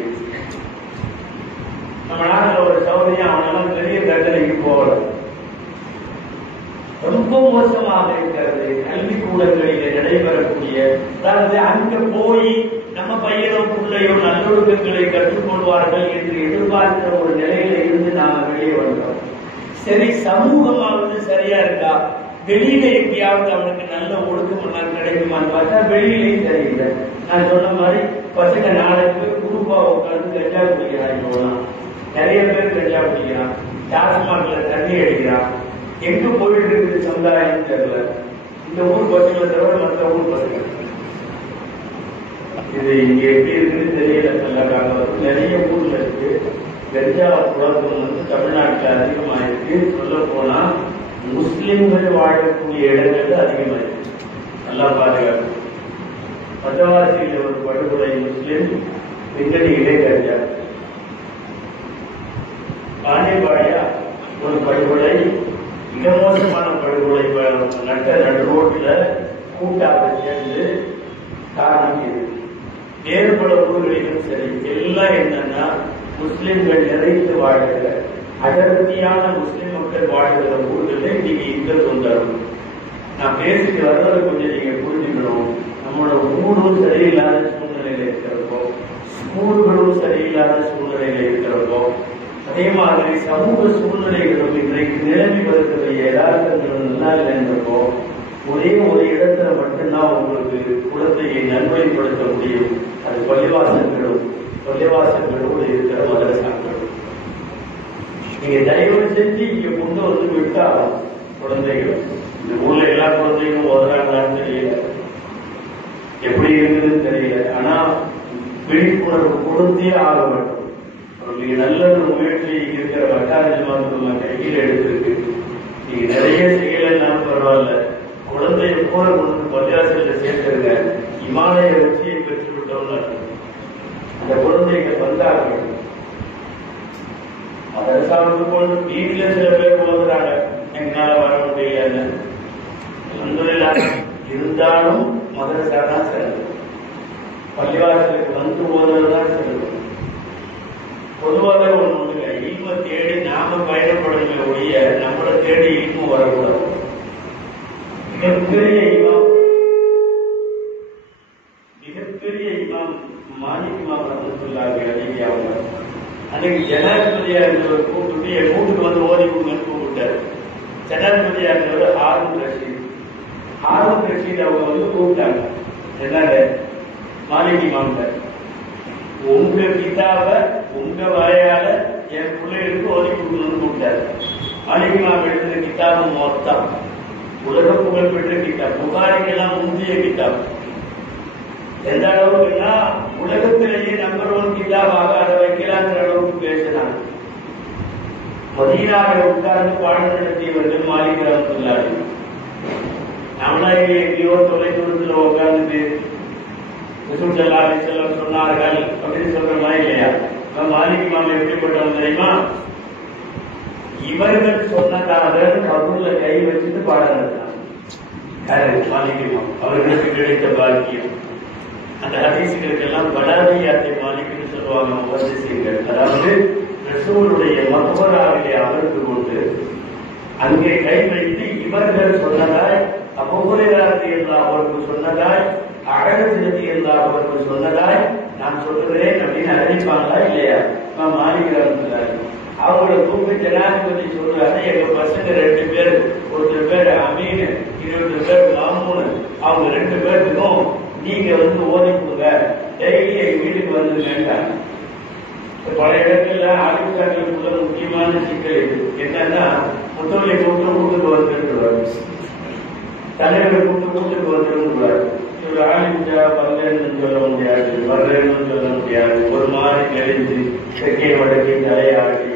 நம்ம நாட்டில் ஒரு சௌகரியம் அவனெல்லாம் பெரிய தண்டனைக்கு போகல. ரொம்ப மோசமாக இருக்கிறது கல்வி கூடங்களில் நடைபெறக்கூடிய, அதாவது அங்க போய் நம்ம பையனோ பிள்ளையோ நல்லொழுக்கங்களை கற்றுக்கொள்வார்கள் என்று எதிர்பார்க்கிற ஒரு நிலையில இருந்து நாம வெளியே வந்தோம். சரி, சமூகமாவது சரியா இருக்கா, வெளியில எப்படியாவது அவனுக்கு நல்ல ஒழுக்கம் கிடைக்குமான்னு பார்த்தா வெளியிலையும் சரியில்லை. நான் சொன்ன மாதிரி பசங்க நாளைக்கு குரூப்பா உட்காந்து கஞ்சா குடிக்கிறான். நிறைய பேர் கஞ்சா குடிக்கிறான், டாஸ்மாக்ல தண்ணி அடிக்கிறான். எங்க போயிட்டு இருக்குது சமுதாயம் தெரியல. இந்த ஊர் பசங்களை தவிர மற்ற ஊர் பசங்க இது இங்க எப்படி இருக்குன்னு தெரியல. நிறைய ஊர்ல இருக்கு. கஞ்சா புழக்கம் தமிழ்நாட்டில் அதிகமாயிருக்கு. சொல்ல போனா முஸ்லிம்கள் வாழக்கூடிய இடங்கள்ல அதிகமாயிருக்கு. நல்லா பாதுகாப்பு. பட்டவாசியில் ஒரு படுகொலை முஸ்லிம் பின்னணியிலே கண்டார். பாண்டிபாடியா ஒரு படுகொலை, மிக மோசமான படுகொலை. நடு ரோட்டில் கூட்டாக சேர்ந்து காரணம் இது. வேறு பல ஊர்களிலும் சரி, எல்லாம் என்னன்னா முஸ்லிம்கள் நிறைந்து வாழ்கிற அடர்த்தியான முஸ்லிம் மக்கள் வாழ்கிற ஊர்களில் இன்னைக்கு இந்த தொந்தரவு. நான் பேசிட்டு வர்றதை கொஞ்சம் நீங்க புரிஞ்சுக்கணும். நம்மளோட ஊரும் சரியில்லாத சூழ்நிலையில இருக்கிறப்போ, ஸ்கூல்களும் சரியில்லாத சூழ்நிலையில இருக்கிறப்போ, அதே மாதிரி சமூக சூழ்நிலைகளும் இன்றைக்கு நிலைமை வருகிற யதார்த்தங்களும் நல்லா இல்லைன்றப்போ, ஒரே ஒரு இடத்துல மட்டும்தான் உங்களுக்கு குழந்தையை நல்வழிப்படுத்த முடியும். அது பள்ளிவாசல்களோடு இருக்கிற மதரசாக்களும். நீங்க தயவு செஞ்சு இங்க கொண்டு வந்து விட்டா குழந்தைகள், இந்த ஊர்ல எல்லா குழந்தைகளும் ஓதுறாங்களான்னு தெரியல, எப்படி இருக்குதுன்னு தெரியல. ஆனா விழிப்புணர்வு கொடுத்தே ஆக வேண்டும். நீங்க நல்ல ஒரு முயற்சி இருக்கிற வட்டார ஜமாத்துமா கையில் எடுத்திருக்கு. நீங்க நிறைய செய்யலாம் பரவாயில்ல, குழந்தைய போல கொண்டு பள்ளிவாசல்ல சேர்த்துருங்க. இமாலய வெற்றியை பெற்று விட்டோம்னு அந்த குழந்தைகள் வந்தார்கள். மதரசாவுக்கு போது வீட்டுல சில பேர் ஓதுறாங்க, எங்களால வர முடியல. இருந்தாலும் மதரசா தான் சிறந்தது. பள்ளிவாசலுக்கு வந்து ஓதுறதுதான் சிறந்தது. பொதுவாக ஒண்ணுங்க, இல்ம தேடி நாம பயணப்படணுமே ஒழிய நம்மளை தேடி இல்ம வரக்கூடாது. மிகப்பெரிய இமாம் மாலிக் இமாம் ரஹ்மத்துல்லாஹி அலைஹி அவங்க அன்னைக்கு ஜனாதிபதியா இருந்தவர் கூப்பிட்டு என் வீட்டுக்கு வந்து ஓதி கொடுங்கன்னு கூப்பிட்டாரு. ஜனாதிபதியா இருந்தவர் ஹாரூன் ரஷீத் அவங்க வந்து கூப்பிட்டாங்க. என்னது மாலிக் இமாம்கிட்ட, உங்க கிதாப உங்க வாயால என் பிள்ளைகளுக்கு ஓதி கொடுக்கணும்னு கூப்பிட்டாரு. மாலிக் இமாம் எழுதின கிதாபு மொத்தம் உலக புகழ் பெற்ற கிதாப், புகாரிக்கெல்லாம் முந்தைய கிதாப். எந்த அளவுக்குன்னா உலகத்திலேயே நம்பர் 1 கிதாபாக அதை வைக்கலாங்கிற அளவுக்கு பேசினாங்க. மதீனாவை உட்கார்ந்து பாடம் நடத்தியவர்கள் மாலிக் ரஹ்மத்துல்லாஹி. நம்மளாக எங்கேயோ தொலைதூரத்தில் உட்கார்ந்து ரசூல் ஸல்லல்லாஹு அலைஹி வஸல்லம் சொன்னார்கள் அப்படின்னு சொல்றோமா இல்லையா? மாலிக் இமாம் எப்படிப்பட்டவங்க தெரியுமா? இவர்கள் சொன்னதாக கபூர்ல கை வச்சுட்டு பாடம் நடத்தினாங்க. மாலிக் இமாம் அவர்களுக்கு கிடைத்த பாக்கியம். அந்த ஹதீஸ்களுக்கெல்லாம் படாதியாத்தை மாலிக்னு சொல்லுவாங்க முஹத்திஸீன்கள். அதாவது ரசூலுடைய மக்பராவிலே அமர்ந்து கொண்டு அங்கே கை வைத்து இவர்கள் சொன்னதாய், அபூ ஹுரைரா ரலியல்லாஹு அவருக்கு சொன்னதாய், அனஸ் ரலியல்லாஹு அவருக்கு சொன்னதாய் நான் சொல்றேன் அப்படின்னு அறிவிப்பாங்களா இல்லையா? மாலிக் ரஹ்மத்துல்லாஹி அவங்கள கூப்பிட்டு ஜனாதிபதி சொல்றாங்க, எங்க பசங்க 2 பேர், ஒருத்தர் பேர் அமீன், 20 பேர் மாமூன், அவங்க 2 பேருக்கும் நீங்க வந்து ஓதி கொடுங்க, டெய்லி எங்க வீட்டுக்கு வந்து கேட்டாங்க. பல இடங்கள்ல ஆதிசாக்களுக்குள்ள முக்கியமான சிக்கல் இது என்னன்னா, முத்தவலை கூப்பிட்டு வீட்டுக்கு வந்துருவாரு, தலைவரை கூப்பிட்டு வீட்டுக்கு வந்துருவாரு. இவர் ஆலிஞ்சா பல்லேன்னு சொல்ல முடியாது, வர்றேன்னு சொல்ல முடியாது, ஒரு மாதிரி நெளிஞ்சு தெற்கே வடக்கே தலையாடி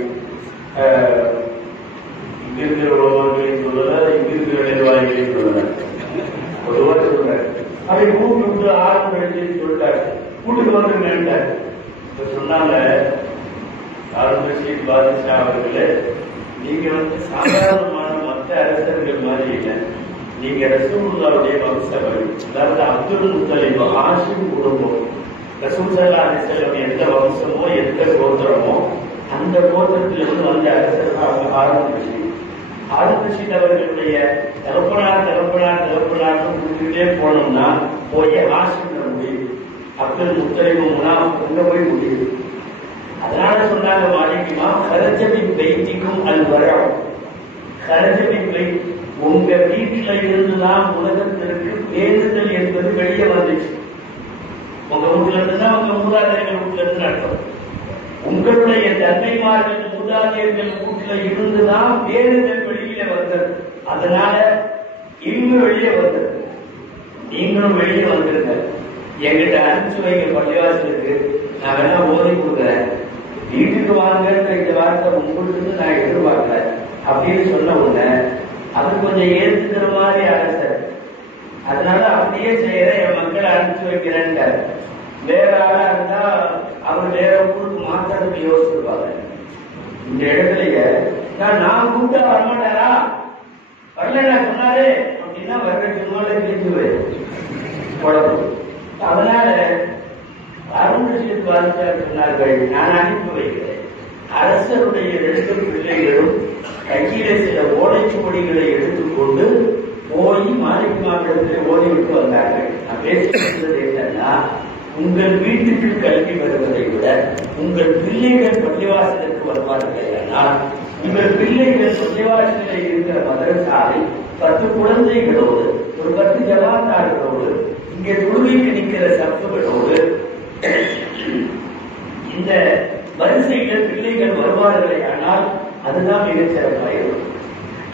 இங்க இருக்கிற உலகங்களையும் சொல்லல, இங்க இருக்கிற நிர்வாகிகளையும் சொல்லல, பொதுவாக சொல்றாரு. அதை கூப்பிட்டு ஆறு எழுதி சொல்லிட்டாரு, கூட்டுக்கு வந்து வேண்டாரு. இப்ப சொன்னாங்க ஹாரூன் ரஷீத் பாதுஷா அவர்களே, நீங்க வந்து சாதாரணமான மற்ற அரசர்கள் மாதிரி இல்லை, நீங்க ரசூலுல்லாஹ்வுடைய வம்சவழி. அதாவது அப்துல் முத்தலிப் ஹாஷிம் குடும்பம். ரசூல் ஸல்லல்லாஹு அலைஹி வஸல்லம் எந்த வம்சமோ எந்த கோத்திரமோ அந்த கோத்திரத்திலிருந்து வந்த அரசர் அவங்க ஹாரூன் ரஷீத். ஹாரூன் ரஷீத் அவர்களுடைய தகப்பனார் கூட்டிகிட்டே போனோம்னா போய் ஹாஷிம் முடியுது, அப்துல் முத்தலிப் முனாஃபிக் போய் முடியுது. அதனால சொன்னாங்க மாலிக் இமாம், கரஜபின் பைத்திக்கும் அல் வரம், கரஜபின் பை, உங்க வீட்டில இருந்துதான் உலகத்திற்கு பேருதல் என்பது வெளியே வந்துச்சு. உங்க வீட்டுல இருந்துதான் உங்க மூதாதையர்கள் வீட்டுல இருந்து அர்த்தம். உங்களுடைய தந்தைமார்கள் மூதாதையர்கள் வீட்டுல இருந்துதான் பேருதல் வெளியில வந்தது. அதனால இல்மு வெளியே வந்தது. நீங்களும் வெளியே வந்துருங்க, என்கிட்ட அனுப்பிச்சு வைங்க பள்ளிவாசலுக்கு, நான் வேணா ஓதி கொடுக்குறேன், வீட்டுக்கு வாங்கன்ற இந்த வார்த்தை உங்களுக்கு நான் எதிர்பார்க்கிறேன் அப்படின்னு சொன்ன உடனே அது கொஞ்சம் ஏற்றுக்கிற மாதிரி அரசர். அதனால அப்படியே செய்யற என் மக்களை அனுப்பிச்சு வைக்கிறேன். வேற ஆளா இருந்தா அவர் வேற ஊருக்கு மாற்றத்துக்கு யோசிச்சிருப்பாங்க. இந்த இடத்துலயே நான் கூப்பிட்டா வரமாட்டாரா, வரல சொன்னாரு அப்படின்னா வர்ற சும்மால கிழிச்சு போயிடும். அதனால அருண்ஜேத் பாதிச்சார் சொன்னார்கள், நான் அனுப்பி வைக்கிறேன். அரசருடைய 2 பிள்ளைகளும் கையில சில ஓலைச்சுவடிகளை எடுத்துக்கொண்டு போய் மாலிக் மாவட்டத்தில் ஓடிவிட்டு வந்தார்கள். நான் பேசுகிறது என்னன்னா, உங்கள் வீட்டுக்கு கல்வி வருவதை விட உங்கள் பிள்ளைகள் பள்ளிவாசலுக்கு வருவார்கள். ஆனால் உங்கள் பிள்ளைகள் பள்ளிவாசலில் இருக்கிற மதரசாலை 10 குழந்தைகளோடு ஒரு 10 ஜமாத்தார்களோடு இங்கே தொழுகைக்கு நிற்கிற சப்புகளோடு இந்த வரிசையில் பிள்ளைகள் வருவார்களே, ஆனால் அதுதான் மிகச் சிறப்பாயிருக்கும்.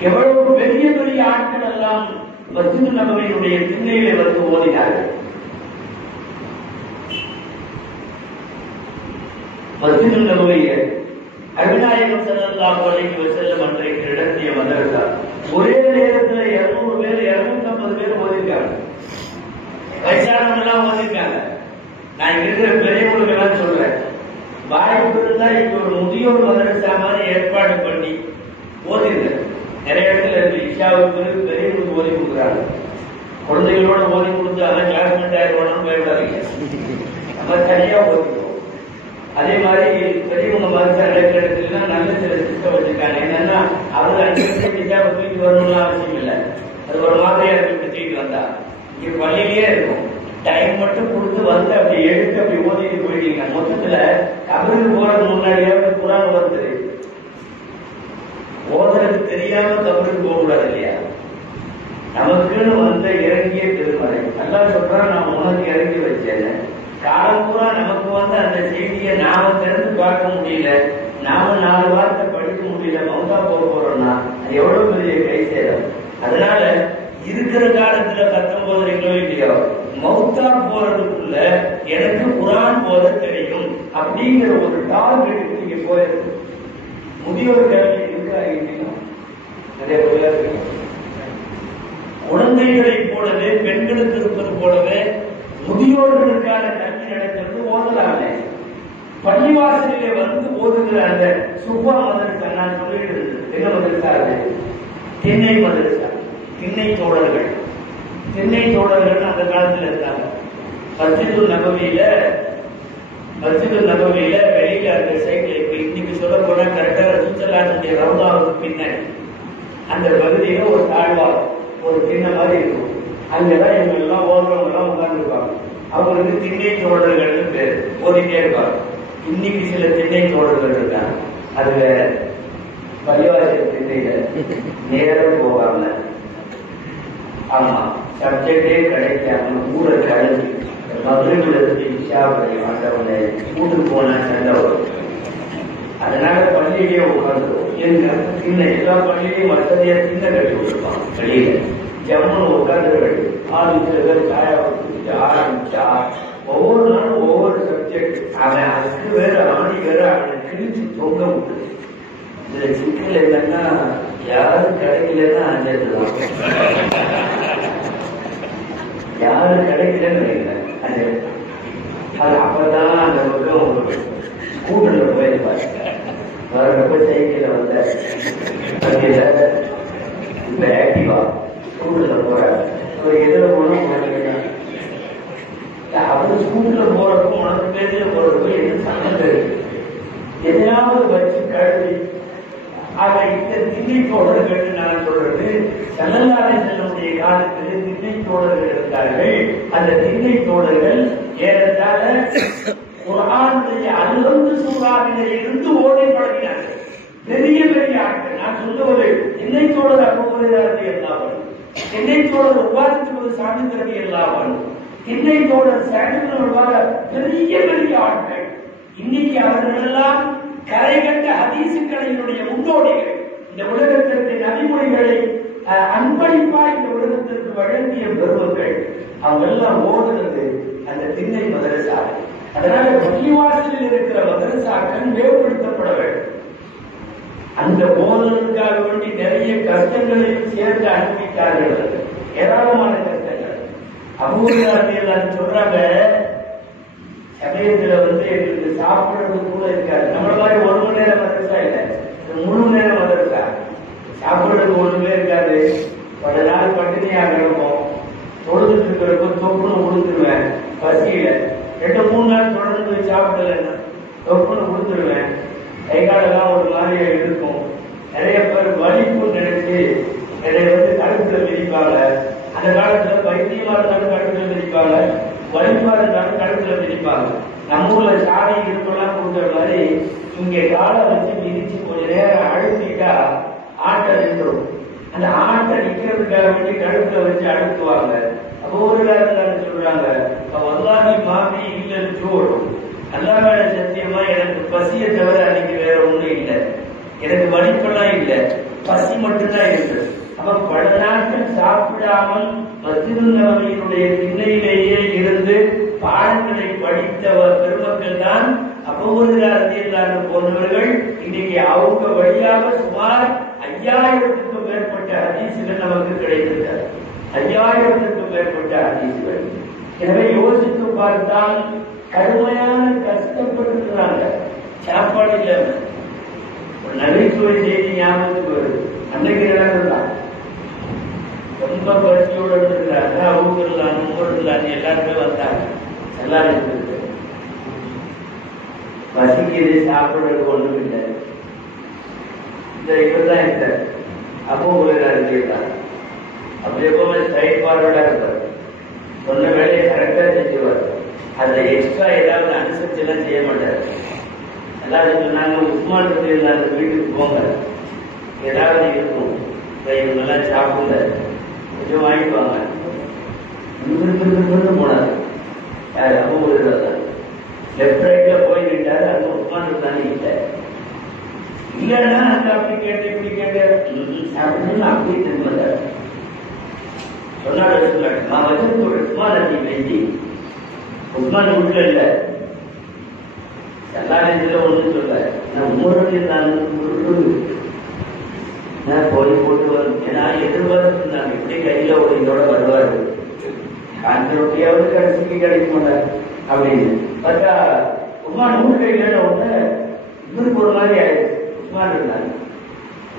எவ்வளவு பெரிய பெரிய ஆட்கள் எல்லாம் மஸ்ஜித் நபவியுடைய திண்ணையிலே வந்து ஓதினார்கள். மஸ்ஜித் நபவியை அபிநாயகம் ஸல்லல்லாஹு அலைஹி வஸல்லம் அன்றைக்கு நடத்திய மதரசா ஒரே நேரத்தில் 200 பேர் 250 பேர் ஓதிருக்காங்க. வயசானவங்க எல்லாம் ஓதிருக்காங்க. நான் இருக்கிற பெரியவங்களுக்கு எல்லாம் சொல்றேன், வாய்ப்பு இருந்தா இங்க ஒரு முதியோர் மதரசா மாதிரி ஏற்பாடு பண்ணி ஓதிருங்க. நிறைய இடத்துல இருக்கு. இஷாவுக்கு பெரியவங்களுக்கு ஓதி கொடுக்குறாங்க. குழந்தைகளோட ஓதி கொடுத்து அதான் கிளாஸ்மேட் ஆயிடுவானு போயிடாதீங்க. நம்ம தனியா ஓதிக்கிறோம். அதே மாதிரி பெரியவங்க மதரசா நடக்கிற இடத்துல நல்ல சில சிஸ்டம் வச்சிருக்காங்க. என்னன்னா அவங்க 5 நிமிஷம் தூக்கி வரணும்னு அவசியம் இல்லை. அது ஒரு மாதிரியா இருக்கு. தூக்கிட்டு வந்தா இங்க பள்ளியிலேயே இருக்கும். டைம் மட்டும் கொடுத்து வந்து அப்படி எடுத்து அப்படி ஓதிட்டு போயிட்டீங்க. மொத்தத்துல கபருக்கு போறது முன்னாடியாவது குரான் ஓதுறது ஓதுறது தெரியாம கபருக்கு போக கூடாது இல்லையா? நமக்குன்னு வந்த இறங்கிய திருமறை நல்லா சொல்றான், நான் உனக்கு இறங்கி வச்சேன். காலம் பூரா நமக்கு வந்து அந்த செய்தியை நாம திறந்து பார்க்க முடியல, நாம 4 வார்த்தை படிக்க முடியல, மௌத்தா போக போறோம்னா அது எவ்வளவு பெரிய கை சேரும். அதனால இருக்கிற காலத்துல 19 இல்லையோ மௌத்தா போறதுக்குள்ள எனக்கு குரான் போத தெரியும் அப்படிங்கிற ஒரு டார்கெட் நீங்க போயிருக்கு. முதியோர் கல்வி இருக்காங்க. அதே போல குழந்தைகளை போலவே பெண்களுக்கு இருப்பது போலவே முதியோர்களுக்கான கல்வி நடக்கிறது ஓதலாமே. பள்ளிவாசலிலே வந்து ஓதுகிற அந்த சுப்பா மதரசா நான் சொல்லிட்டு இருந்தது. என்ன மதரசா? அது திண்ணை மதரசா. திண்ணை தோழர்கள் அந்த காலத்துல இருந்தாங்க. மஸ்ஜிது நபவியில வெளியில அந்த சைட்ல இப்ப இன்னைக்கு சொல்ல போனா கரெக்டா ரசூலுல்லாஹி ரவுதாவுக்கு பின்னாடி அந்த பகுதியில ஒரு தாழ்வார் ஒரு திண்ணை மாதிரி இருக்கும். அங்கதான் இவங்க எல்லாம் ஓடுறவங்க எல்லாம் உட்கார்ந்து இருப்பாங்க. அவங்களுக்கு திண்ணை தோழர்கள் பேர் ஓடிட்டே இருப்பாங்க. இன்னைக்கு சில திண்ணை தோழர்கள் இருக்காங்க. அது வேற. பள்ளிவாசல் திண்ணையில நேரம் போகாம, ஆமா சப்ஜெக்டே கிடைக்காம ஊர கழிஞ்சு மதுரையிலிருந்து இஷாவளி ஆண்டவனை கூட்டு போன சண்டை வரும். அதனால பள்ளியிலேயே உட்காந்துருவோம். சின்ன எல்லா பள்ளியிலையும் வசதியா சின்ன கட்டி விட்டுருப்பான். வெளியில ஜம்முன்னு உட்காந்து கட்டி ஆரம்பிச்சு காயா ஆரம்பிச்சா ஒவ்வொரு நாளும் ஒவ்வொரு சப்ஜெக்ட். அவன் அதுக்கு வேற ஆணி வேற அவனை கிழிச்சு தொங்க விட்டு. இதுல சிக்கல் என்னன்னா யாரும் கிடைக்கலன்னா அஞ்சதுதான். யாரும் கிடைக்கலன்னு நினைக்கிறேன். அது அப்பதான் அந்த பக்கம் கூட்டல போயிருப்பாரு. வரப்ப சைக்கிள வந்த இப்ப ஆக்டிவா ஸ்கூல்ல போறாரு. எதிர போனோம் அவரு ஸ்கூல்ல போறப்போ உனக்கு பேர்ல போறப்போ என்ன சம்மந்தம் இருக்கு? எதையாவது வச்சு கழுவி ஆக இந்த திண்ணை தோழர்கள் நான் சொல்றது ஸல்லல்லாஹு அலைஹி வஸல்லம் காலத்தில் திண்ணை தோழர்கள் இருந்தார்கள். அந்த திண்ணை தோழர்கள் ஏறத்தாழ குர்ஆனுடைய 60 சூறாவிலே இருந்து ஓடி பழகினார்கள். பெரிய பெரிய ஆட்கள். நான் சொல்லுவது திண்ணை தோழர் அபூஹுரைரா எல்லாவன், திண்ணை தோழர் உபாதித்துவது சாமித்திரவி எல்லாவன், திண்ணை தோழர் சாமித்திரவாத பெரிய பெரிய ஆட்கள். இன்னைக்கு அவர்கள் எல்லாம் கரைகட்ட ஹதீசுகளினுடைய முன்னோடிகள். இந்த உலகத்திற்கு நபிமொழிகளை அன்பளிப்பா இந்த உலகத்திற்கு வழங்கிய பெருமக்கள். அவங்க எல்லாம் ஓடுறது அந்த திண்ணை மதரசா. அதனால பள்ளிவாசலில் இருக்கிற மதரசாக்கள் மேம்படுத்தப்பட வேண்டும். அந்த போதலுக்காக வேண்டி நிறைய கஷ்டங்களையும் சேர்த்து அனுப்பிட்டார்கள். ஏராளமான கஷ்டங்கள். அபூர்வம் சொல்றாங்க, சமயத்துல எங்களுக்கு சாப்பிடுறது கூட இருக்காது. நம்மள மாதிரி 1 மணி நேரம் மதரசா இல்ல, முழு நேரம் மதரசா. சாப்பிடுறதுக்கு ஒண்ணுமே இருக்காது. பல நாள் பட்டினியாக கிடப்போம். தொழுதுட்டு இருக்கிறப்ப தொப்புன்னு கொடுத்துருவேன். பசியில 2-3 நாள் தொடர்ந்து சாப்பிடல, தொப்புன்னு கொடுத்துருவேன். கை காலெல்லாம் ஒரு மாதிரியா இருக்கும். நிறைய பேர் வலிப்பு நினைச்சு நிறைய கழுத்துல மிதிப்பாங்க. அந்த காலத்துல வைத்தியமா இருந்தாலும் கழுத்துல மிதிப்பாங்க, வலிப்பா இருந்தாலும் கழுத்துல மிதிப்பாங்க. நம்ம ஊர்ல சாதி இருப்பெல்லாம் கொடுக்குற மாதிரி இங்க காலை வச்சு மிதிச்சு கொஞ்ச நேரம் அழுத்திட்டா ஆட்டை நின்றும். அந்த ஆட்டை நிக்கிறதுக்காக வேண்டி கழுத்துல வச்சு அழுத்துவாங்க. அப்போ ஒரு நேரம் சொல்றாங்க, வல்லாஹி மாமி இல்லைன்னு சோடும், நல்லா வேலை சத்தியமா எனக்கு பசியை தவிர அன்னைக்கு வேற ஒண்ணும் இல்லை, எனக்கு வலிப்பெல்லாம் இல்லை, பசி மட்டும்தான் இருக்கு. அப்ப பல நாட்கள் சாப்பிடாமல் மஸ்ஜிதுன் நபவியினுடைய திண்ணையிலேயே இருந்து பாடங்களை படித்த பெருமக்கள் தான் அபூர்வ போன்றவர்கள். இன்னைக்கு அவங்க வழியாக சுமார் 5000க்கும் மேற்பட்ட ஹதீசுகள் நமக்கு கிடைத்திருக்கிறது. 5000க்கும் மேற்பட்ட ஹதீசுகள். எனவே யோசித்து பார்த்தால் கடுமையான கஷ்டப்பட்டிருக்கிறாங்க, சாப்பாடு இல்லாம. ஒரு நகைச்சுவை செய்தி ஞாபகத்துக்கு வருது. அன்னைக்கு நடந்ததுதான். ரொம்ப பசியோடு இருக்கிறாங்க. அவுங்கலாம் உமர்லாம் எல்லாருமே வந்தாங்க. எல்லாரும் பசிக்கிறது, சாப்பிடுறது ஒண்ணும் இல்லை. இந்த இவர்தான் இருக்கார், அபூஹுரைரா. அப்படி எப்பவுமே ஸ்ட்ரைட் ஃபார்வர்டா இருப்பார். சொன்ன வேலையை கரெக்டா செஞ்சுவார். அதுல எக்ஸ்ட்ரா ஏதாவது அனுசரிச்சு எல்லாம் செய்ய மாட்டார். எல்லாரும் சொன்னாங்க, உஸ்மான் அந்த வீட்டுக்கு போங்க, ஏதாவது இருக்கும், இவங்கெல்லாம் சாப்பிடுங்க, கொஞ்சம் வாங்கிட்டு வாங்க. போனாரு. யாரு? அபூஹுரைரா தான். லெப்ட் ரைட்ல போய் நின்றாரு. அந்த உஸ்மான் தானே இல்லை. இல்லைன்னா அந்த அப்படி கேட்டு இப்படி கேட்டு சாப்பிட்டு அப்படி திரும்ப வந்தாரு. சொன்னாரு, நான் வச்சிருக்க ஒரு உஸ்மான் அடி வெஞ்சி, உஸ்மான் வீட்டுல இல்ல, எல்லாரும் ஒண்ணு சொல்ல, நான் உமருடைய நான் போய் போட்டு வரும். ஏன்னா எதிர்பார்த்து நான் இப்படி கையில ஒரு இதோட வருவாரு, காஞ்ச ரொட்டியாவது கடைசிக்கு கிடைக்க மாட்டார் அப்படின்னு பார்த்தா உஸ்மான் வீட்டுல இல்லைன்னு ஒண்ணு இவருக்கு ஒரு மாதிரி ஆயிடுச்சு. உஸ்மான் இருந்தாங்க.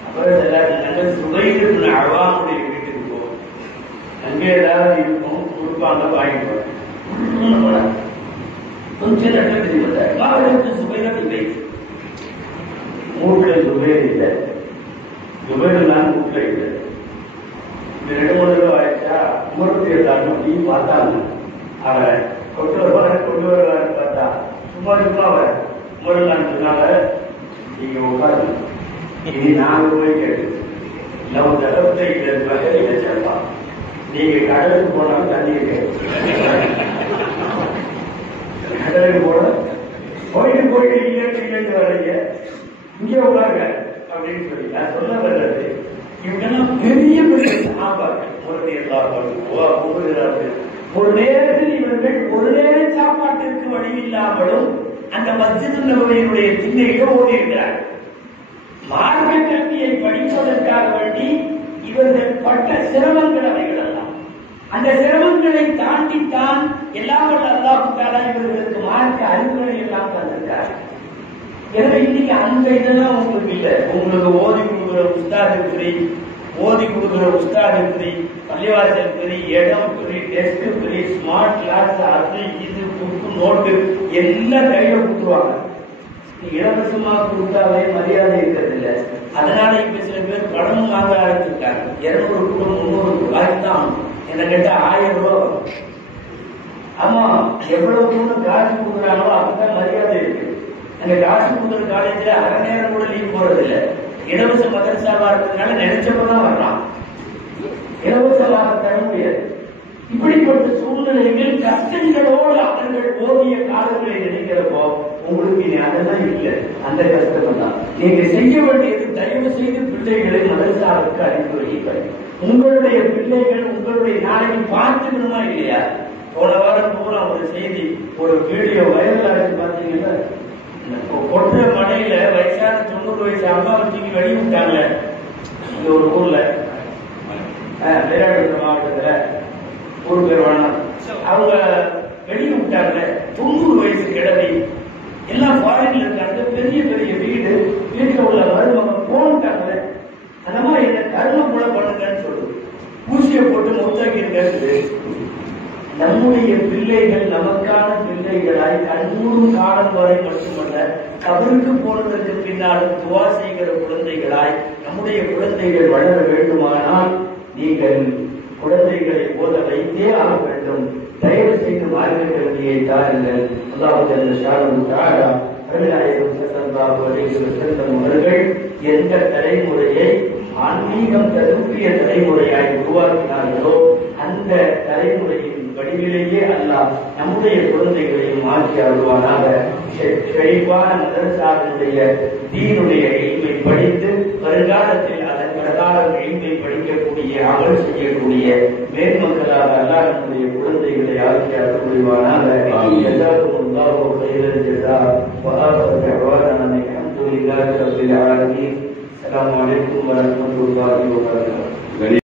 அப்புறம் எல்லாரும் நாங்கள் சுவைக்கு அவாமுடைய வீட்டுக்கு போவோம், அங்கே ஏதாவது இருக்கும், கொடுப்பாங்க, வாங்கிட்டு போனாங்க. கொஞ்சம் நட்டத்தை வந்தார். சுவைதான் இல்லை, மூட்டுல சுவையில் இல்லை, சுவையில் நான் மூட்டுல இல்லை. இந்த 2-3 தடவை ஆயிடுச்சா உமருக்கு இருந்தாங்க. அப்படின்னு பார்த்தாங்க. அவன் கொண்டு வருவாரு பார்த்தா சும்மா அவர் உமர் சொன்னாங்க, நீங்க உட்காந்து இனி நாங்க போய் கேட்டு நம்ம தளத்தை இல்லை சேர்ப்பா, நீங்க கடலுக்கு போனாலும் தண்ணி கடலுக்கு போன போயிட்டு இல்லைன்னு வர்றீங்க, இங்கே உட்காருங்க அப்படின்னு சொல்லி நான் சொல்ல வர்றது. இவங்கெல்லாம் பெரிய பெரிய சாப்பாடு ஒரு நேரத்தில் இவர்கள் ஒரு நேர சாப்பாட்டிற்கு வழியில்லாமலும் அந்த மஸ்ஜிதுன் நபவியினுடைய திண்ணையிலே ஓடி இருக்கிறார். மார்க்க கல்வியை படிப்பதற்காக வேண்டி இவர்கள் பட்ட சிரமங்கள் அவைகள் எல்லாம். அந்த சிரமங்களை தாண்டித்தான் எல்லாம் அல்லாஹ் தஆலா இவர்களுக்கு மார்க்க அறிவுரை எல்லாம் தந்திருக்கார். எனவே இன்னைக்கு அந்த இதெல்லாம் உங்களுக்கு இல்லை. உங்களுக்கு ஓதி கொடுக்குற உஸ்தாது ஃப்ரீ, ஓதி கொடுக்குற உஸ்தாது ஃப்ரீ, பள்ளிவாசல் ஃப்ரீ, இடம் free, test free, smart class, அது இது புக்கு நோட்டு எல்லாம் கையில கொடுத்துருவாங்க. இலவசமா கொடுத்தாலே மரியாதை இருக்கிறது இல்லை. அதனால இப்ப சில பேர் பணம் வாங்க ஆரம்பிச்சிருக்காங்க. 200 கூட 300 ரூபாய்தான் என்ன கேட்டா 1000 ரூபாய். ஆமா, எவ்வளவு தூரம் காசு கொடுக்குறாங்களோ அதுதான் மரியாதை இருக்கு. அந்த காசு கொடுக்குற காலேஜ்ல அரை நேரம் கூட லீவ் போறது இல்லை. இலவச மதரசாவா இருக்கிறதுனால நினைச்சப்பதான் வரலாம், இலவசமாக தர முடியாது. இப்படிப்பட்ட சூழ்நிலைகள் கஷ்டங்களோடு அவர்கள் ஓதிய காலங்களை நினைக்கிறப்போ உங்களுக்கு அதெல்லாம் இல்லை. அந்த கஷ்டம் தான் நீங்க செய்ய வேண்டியது. தயவு செய்து பிள்ளைகளை மதரசாவுக்கு அனுப்பி வையுங்கள். உங்களுடைய பிள்ளைகள் உங்களுடைய நாளைக்கு பார்த்துக்கணுமா இல்லையா? போன வாரம் பூரா ஒரு செய்தி, ஒரு வீடியோ வைரல் ஆச்சு பார்த்தீங்கன்னா, கொற்ற மலையில வயசான 90 வயசு அம்மா வச்சுக்கு வெளியிட்டாங்க. இங்க ஒரு ஊர்ல மயிலாடுதுறை மாவட்டத்துல ஒரு பேர் வேணாம். அவங்க வெளியே விட்டாங்க, 90 வயசு கிழவி, எல்லாம் ஃபாரின்ல இருக்காங்க, பெரிய பெரிய வீடு, வீட்டுல உள்ள மருமக போன்ட்டாங்க. அந்த மாதிரி என்ன கரும கூட பண்ணுங்கன்னு சொல்லுது, ஊசியை போட்டு மொத்தாக்கிருக்காரு. நம்முடைய பிள்ளைகள் நமக்கான பிள்ளைகளாய் கண்மூடும் காலம் வரை மட்டுமல்ல, கபருக்கு போனதற்கு பின்னாலும் துவா செய்கிற குழந்தைகளாய் நம்முடைய குழந்தைகள் வளர வேண்டுமானால் நீங்கள் குழந்தைகளை போத வைத்தே ஆக வேண்டும். தயவு செய்து மார்க்க கல்வியை தாருங்கள். அவர்கள் எந்த தலைமுறையை ஆன்மீகம் தருப்பிய தலைமுறையாய் உருவாக்கினார்களோ அந்த தலைமுறையின் வடிவிலேயே அல்லாஹ் நம்முடைய குழந்தைகளையும் மாற்றி அருள்வானாக. செழிப்பான மதரசாவினுடைய தீனுடைய எளிமை படித்து வருங்காலத்தில் அதன் பிரகாரம் எளிமை படிக்கக்கூடிய அமல் செய்யக்கூடிய மேன்மக்களாக அல்லாஹ் நம்முடைய குழந்தைகளை ஆக்கி அருள்வானாக. السلام عليكم ورحمة الله وبركاته.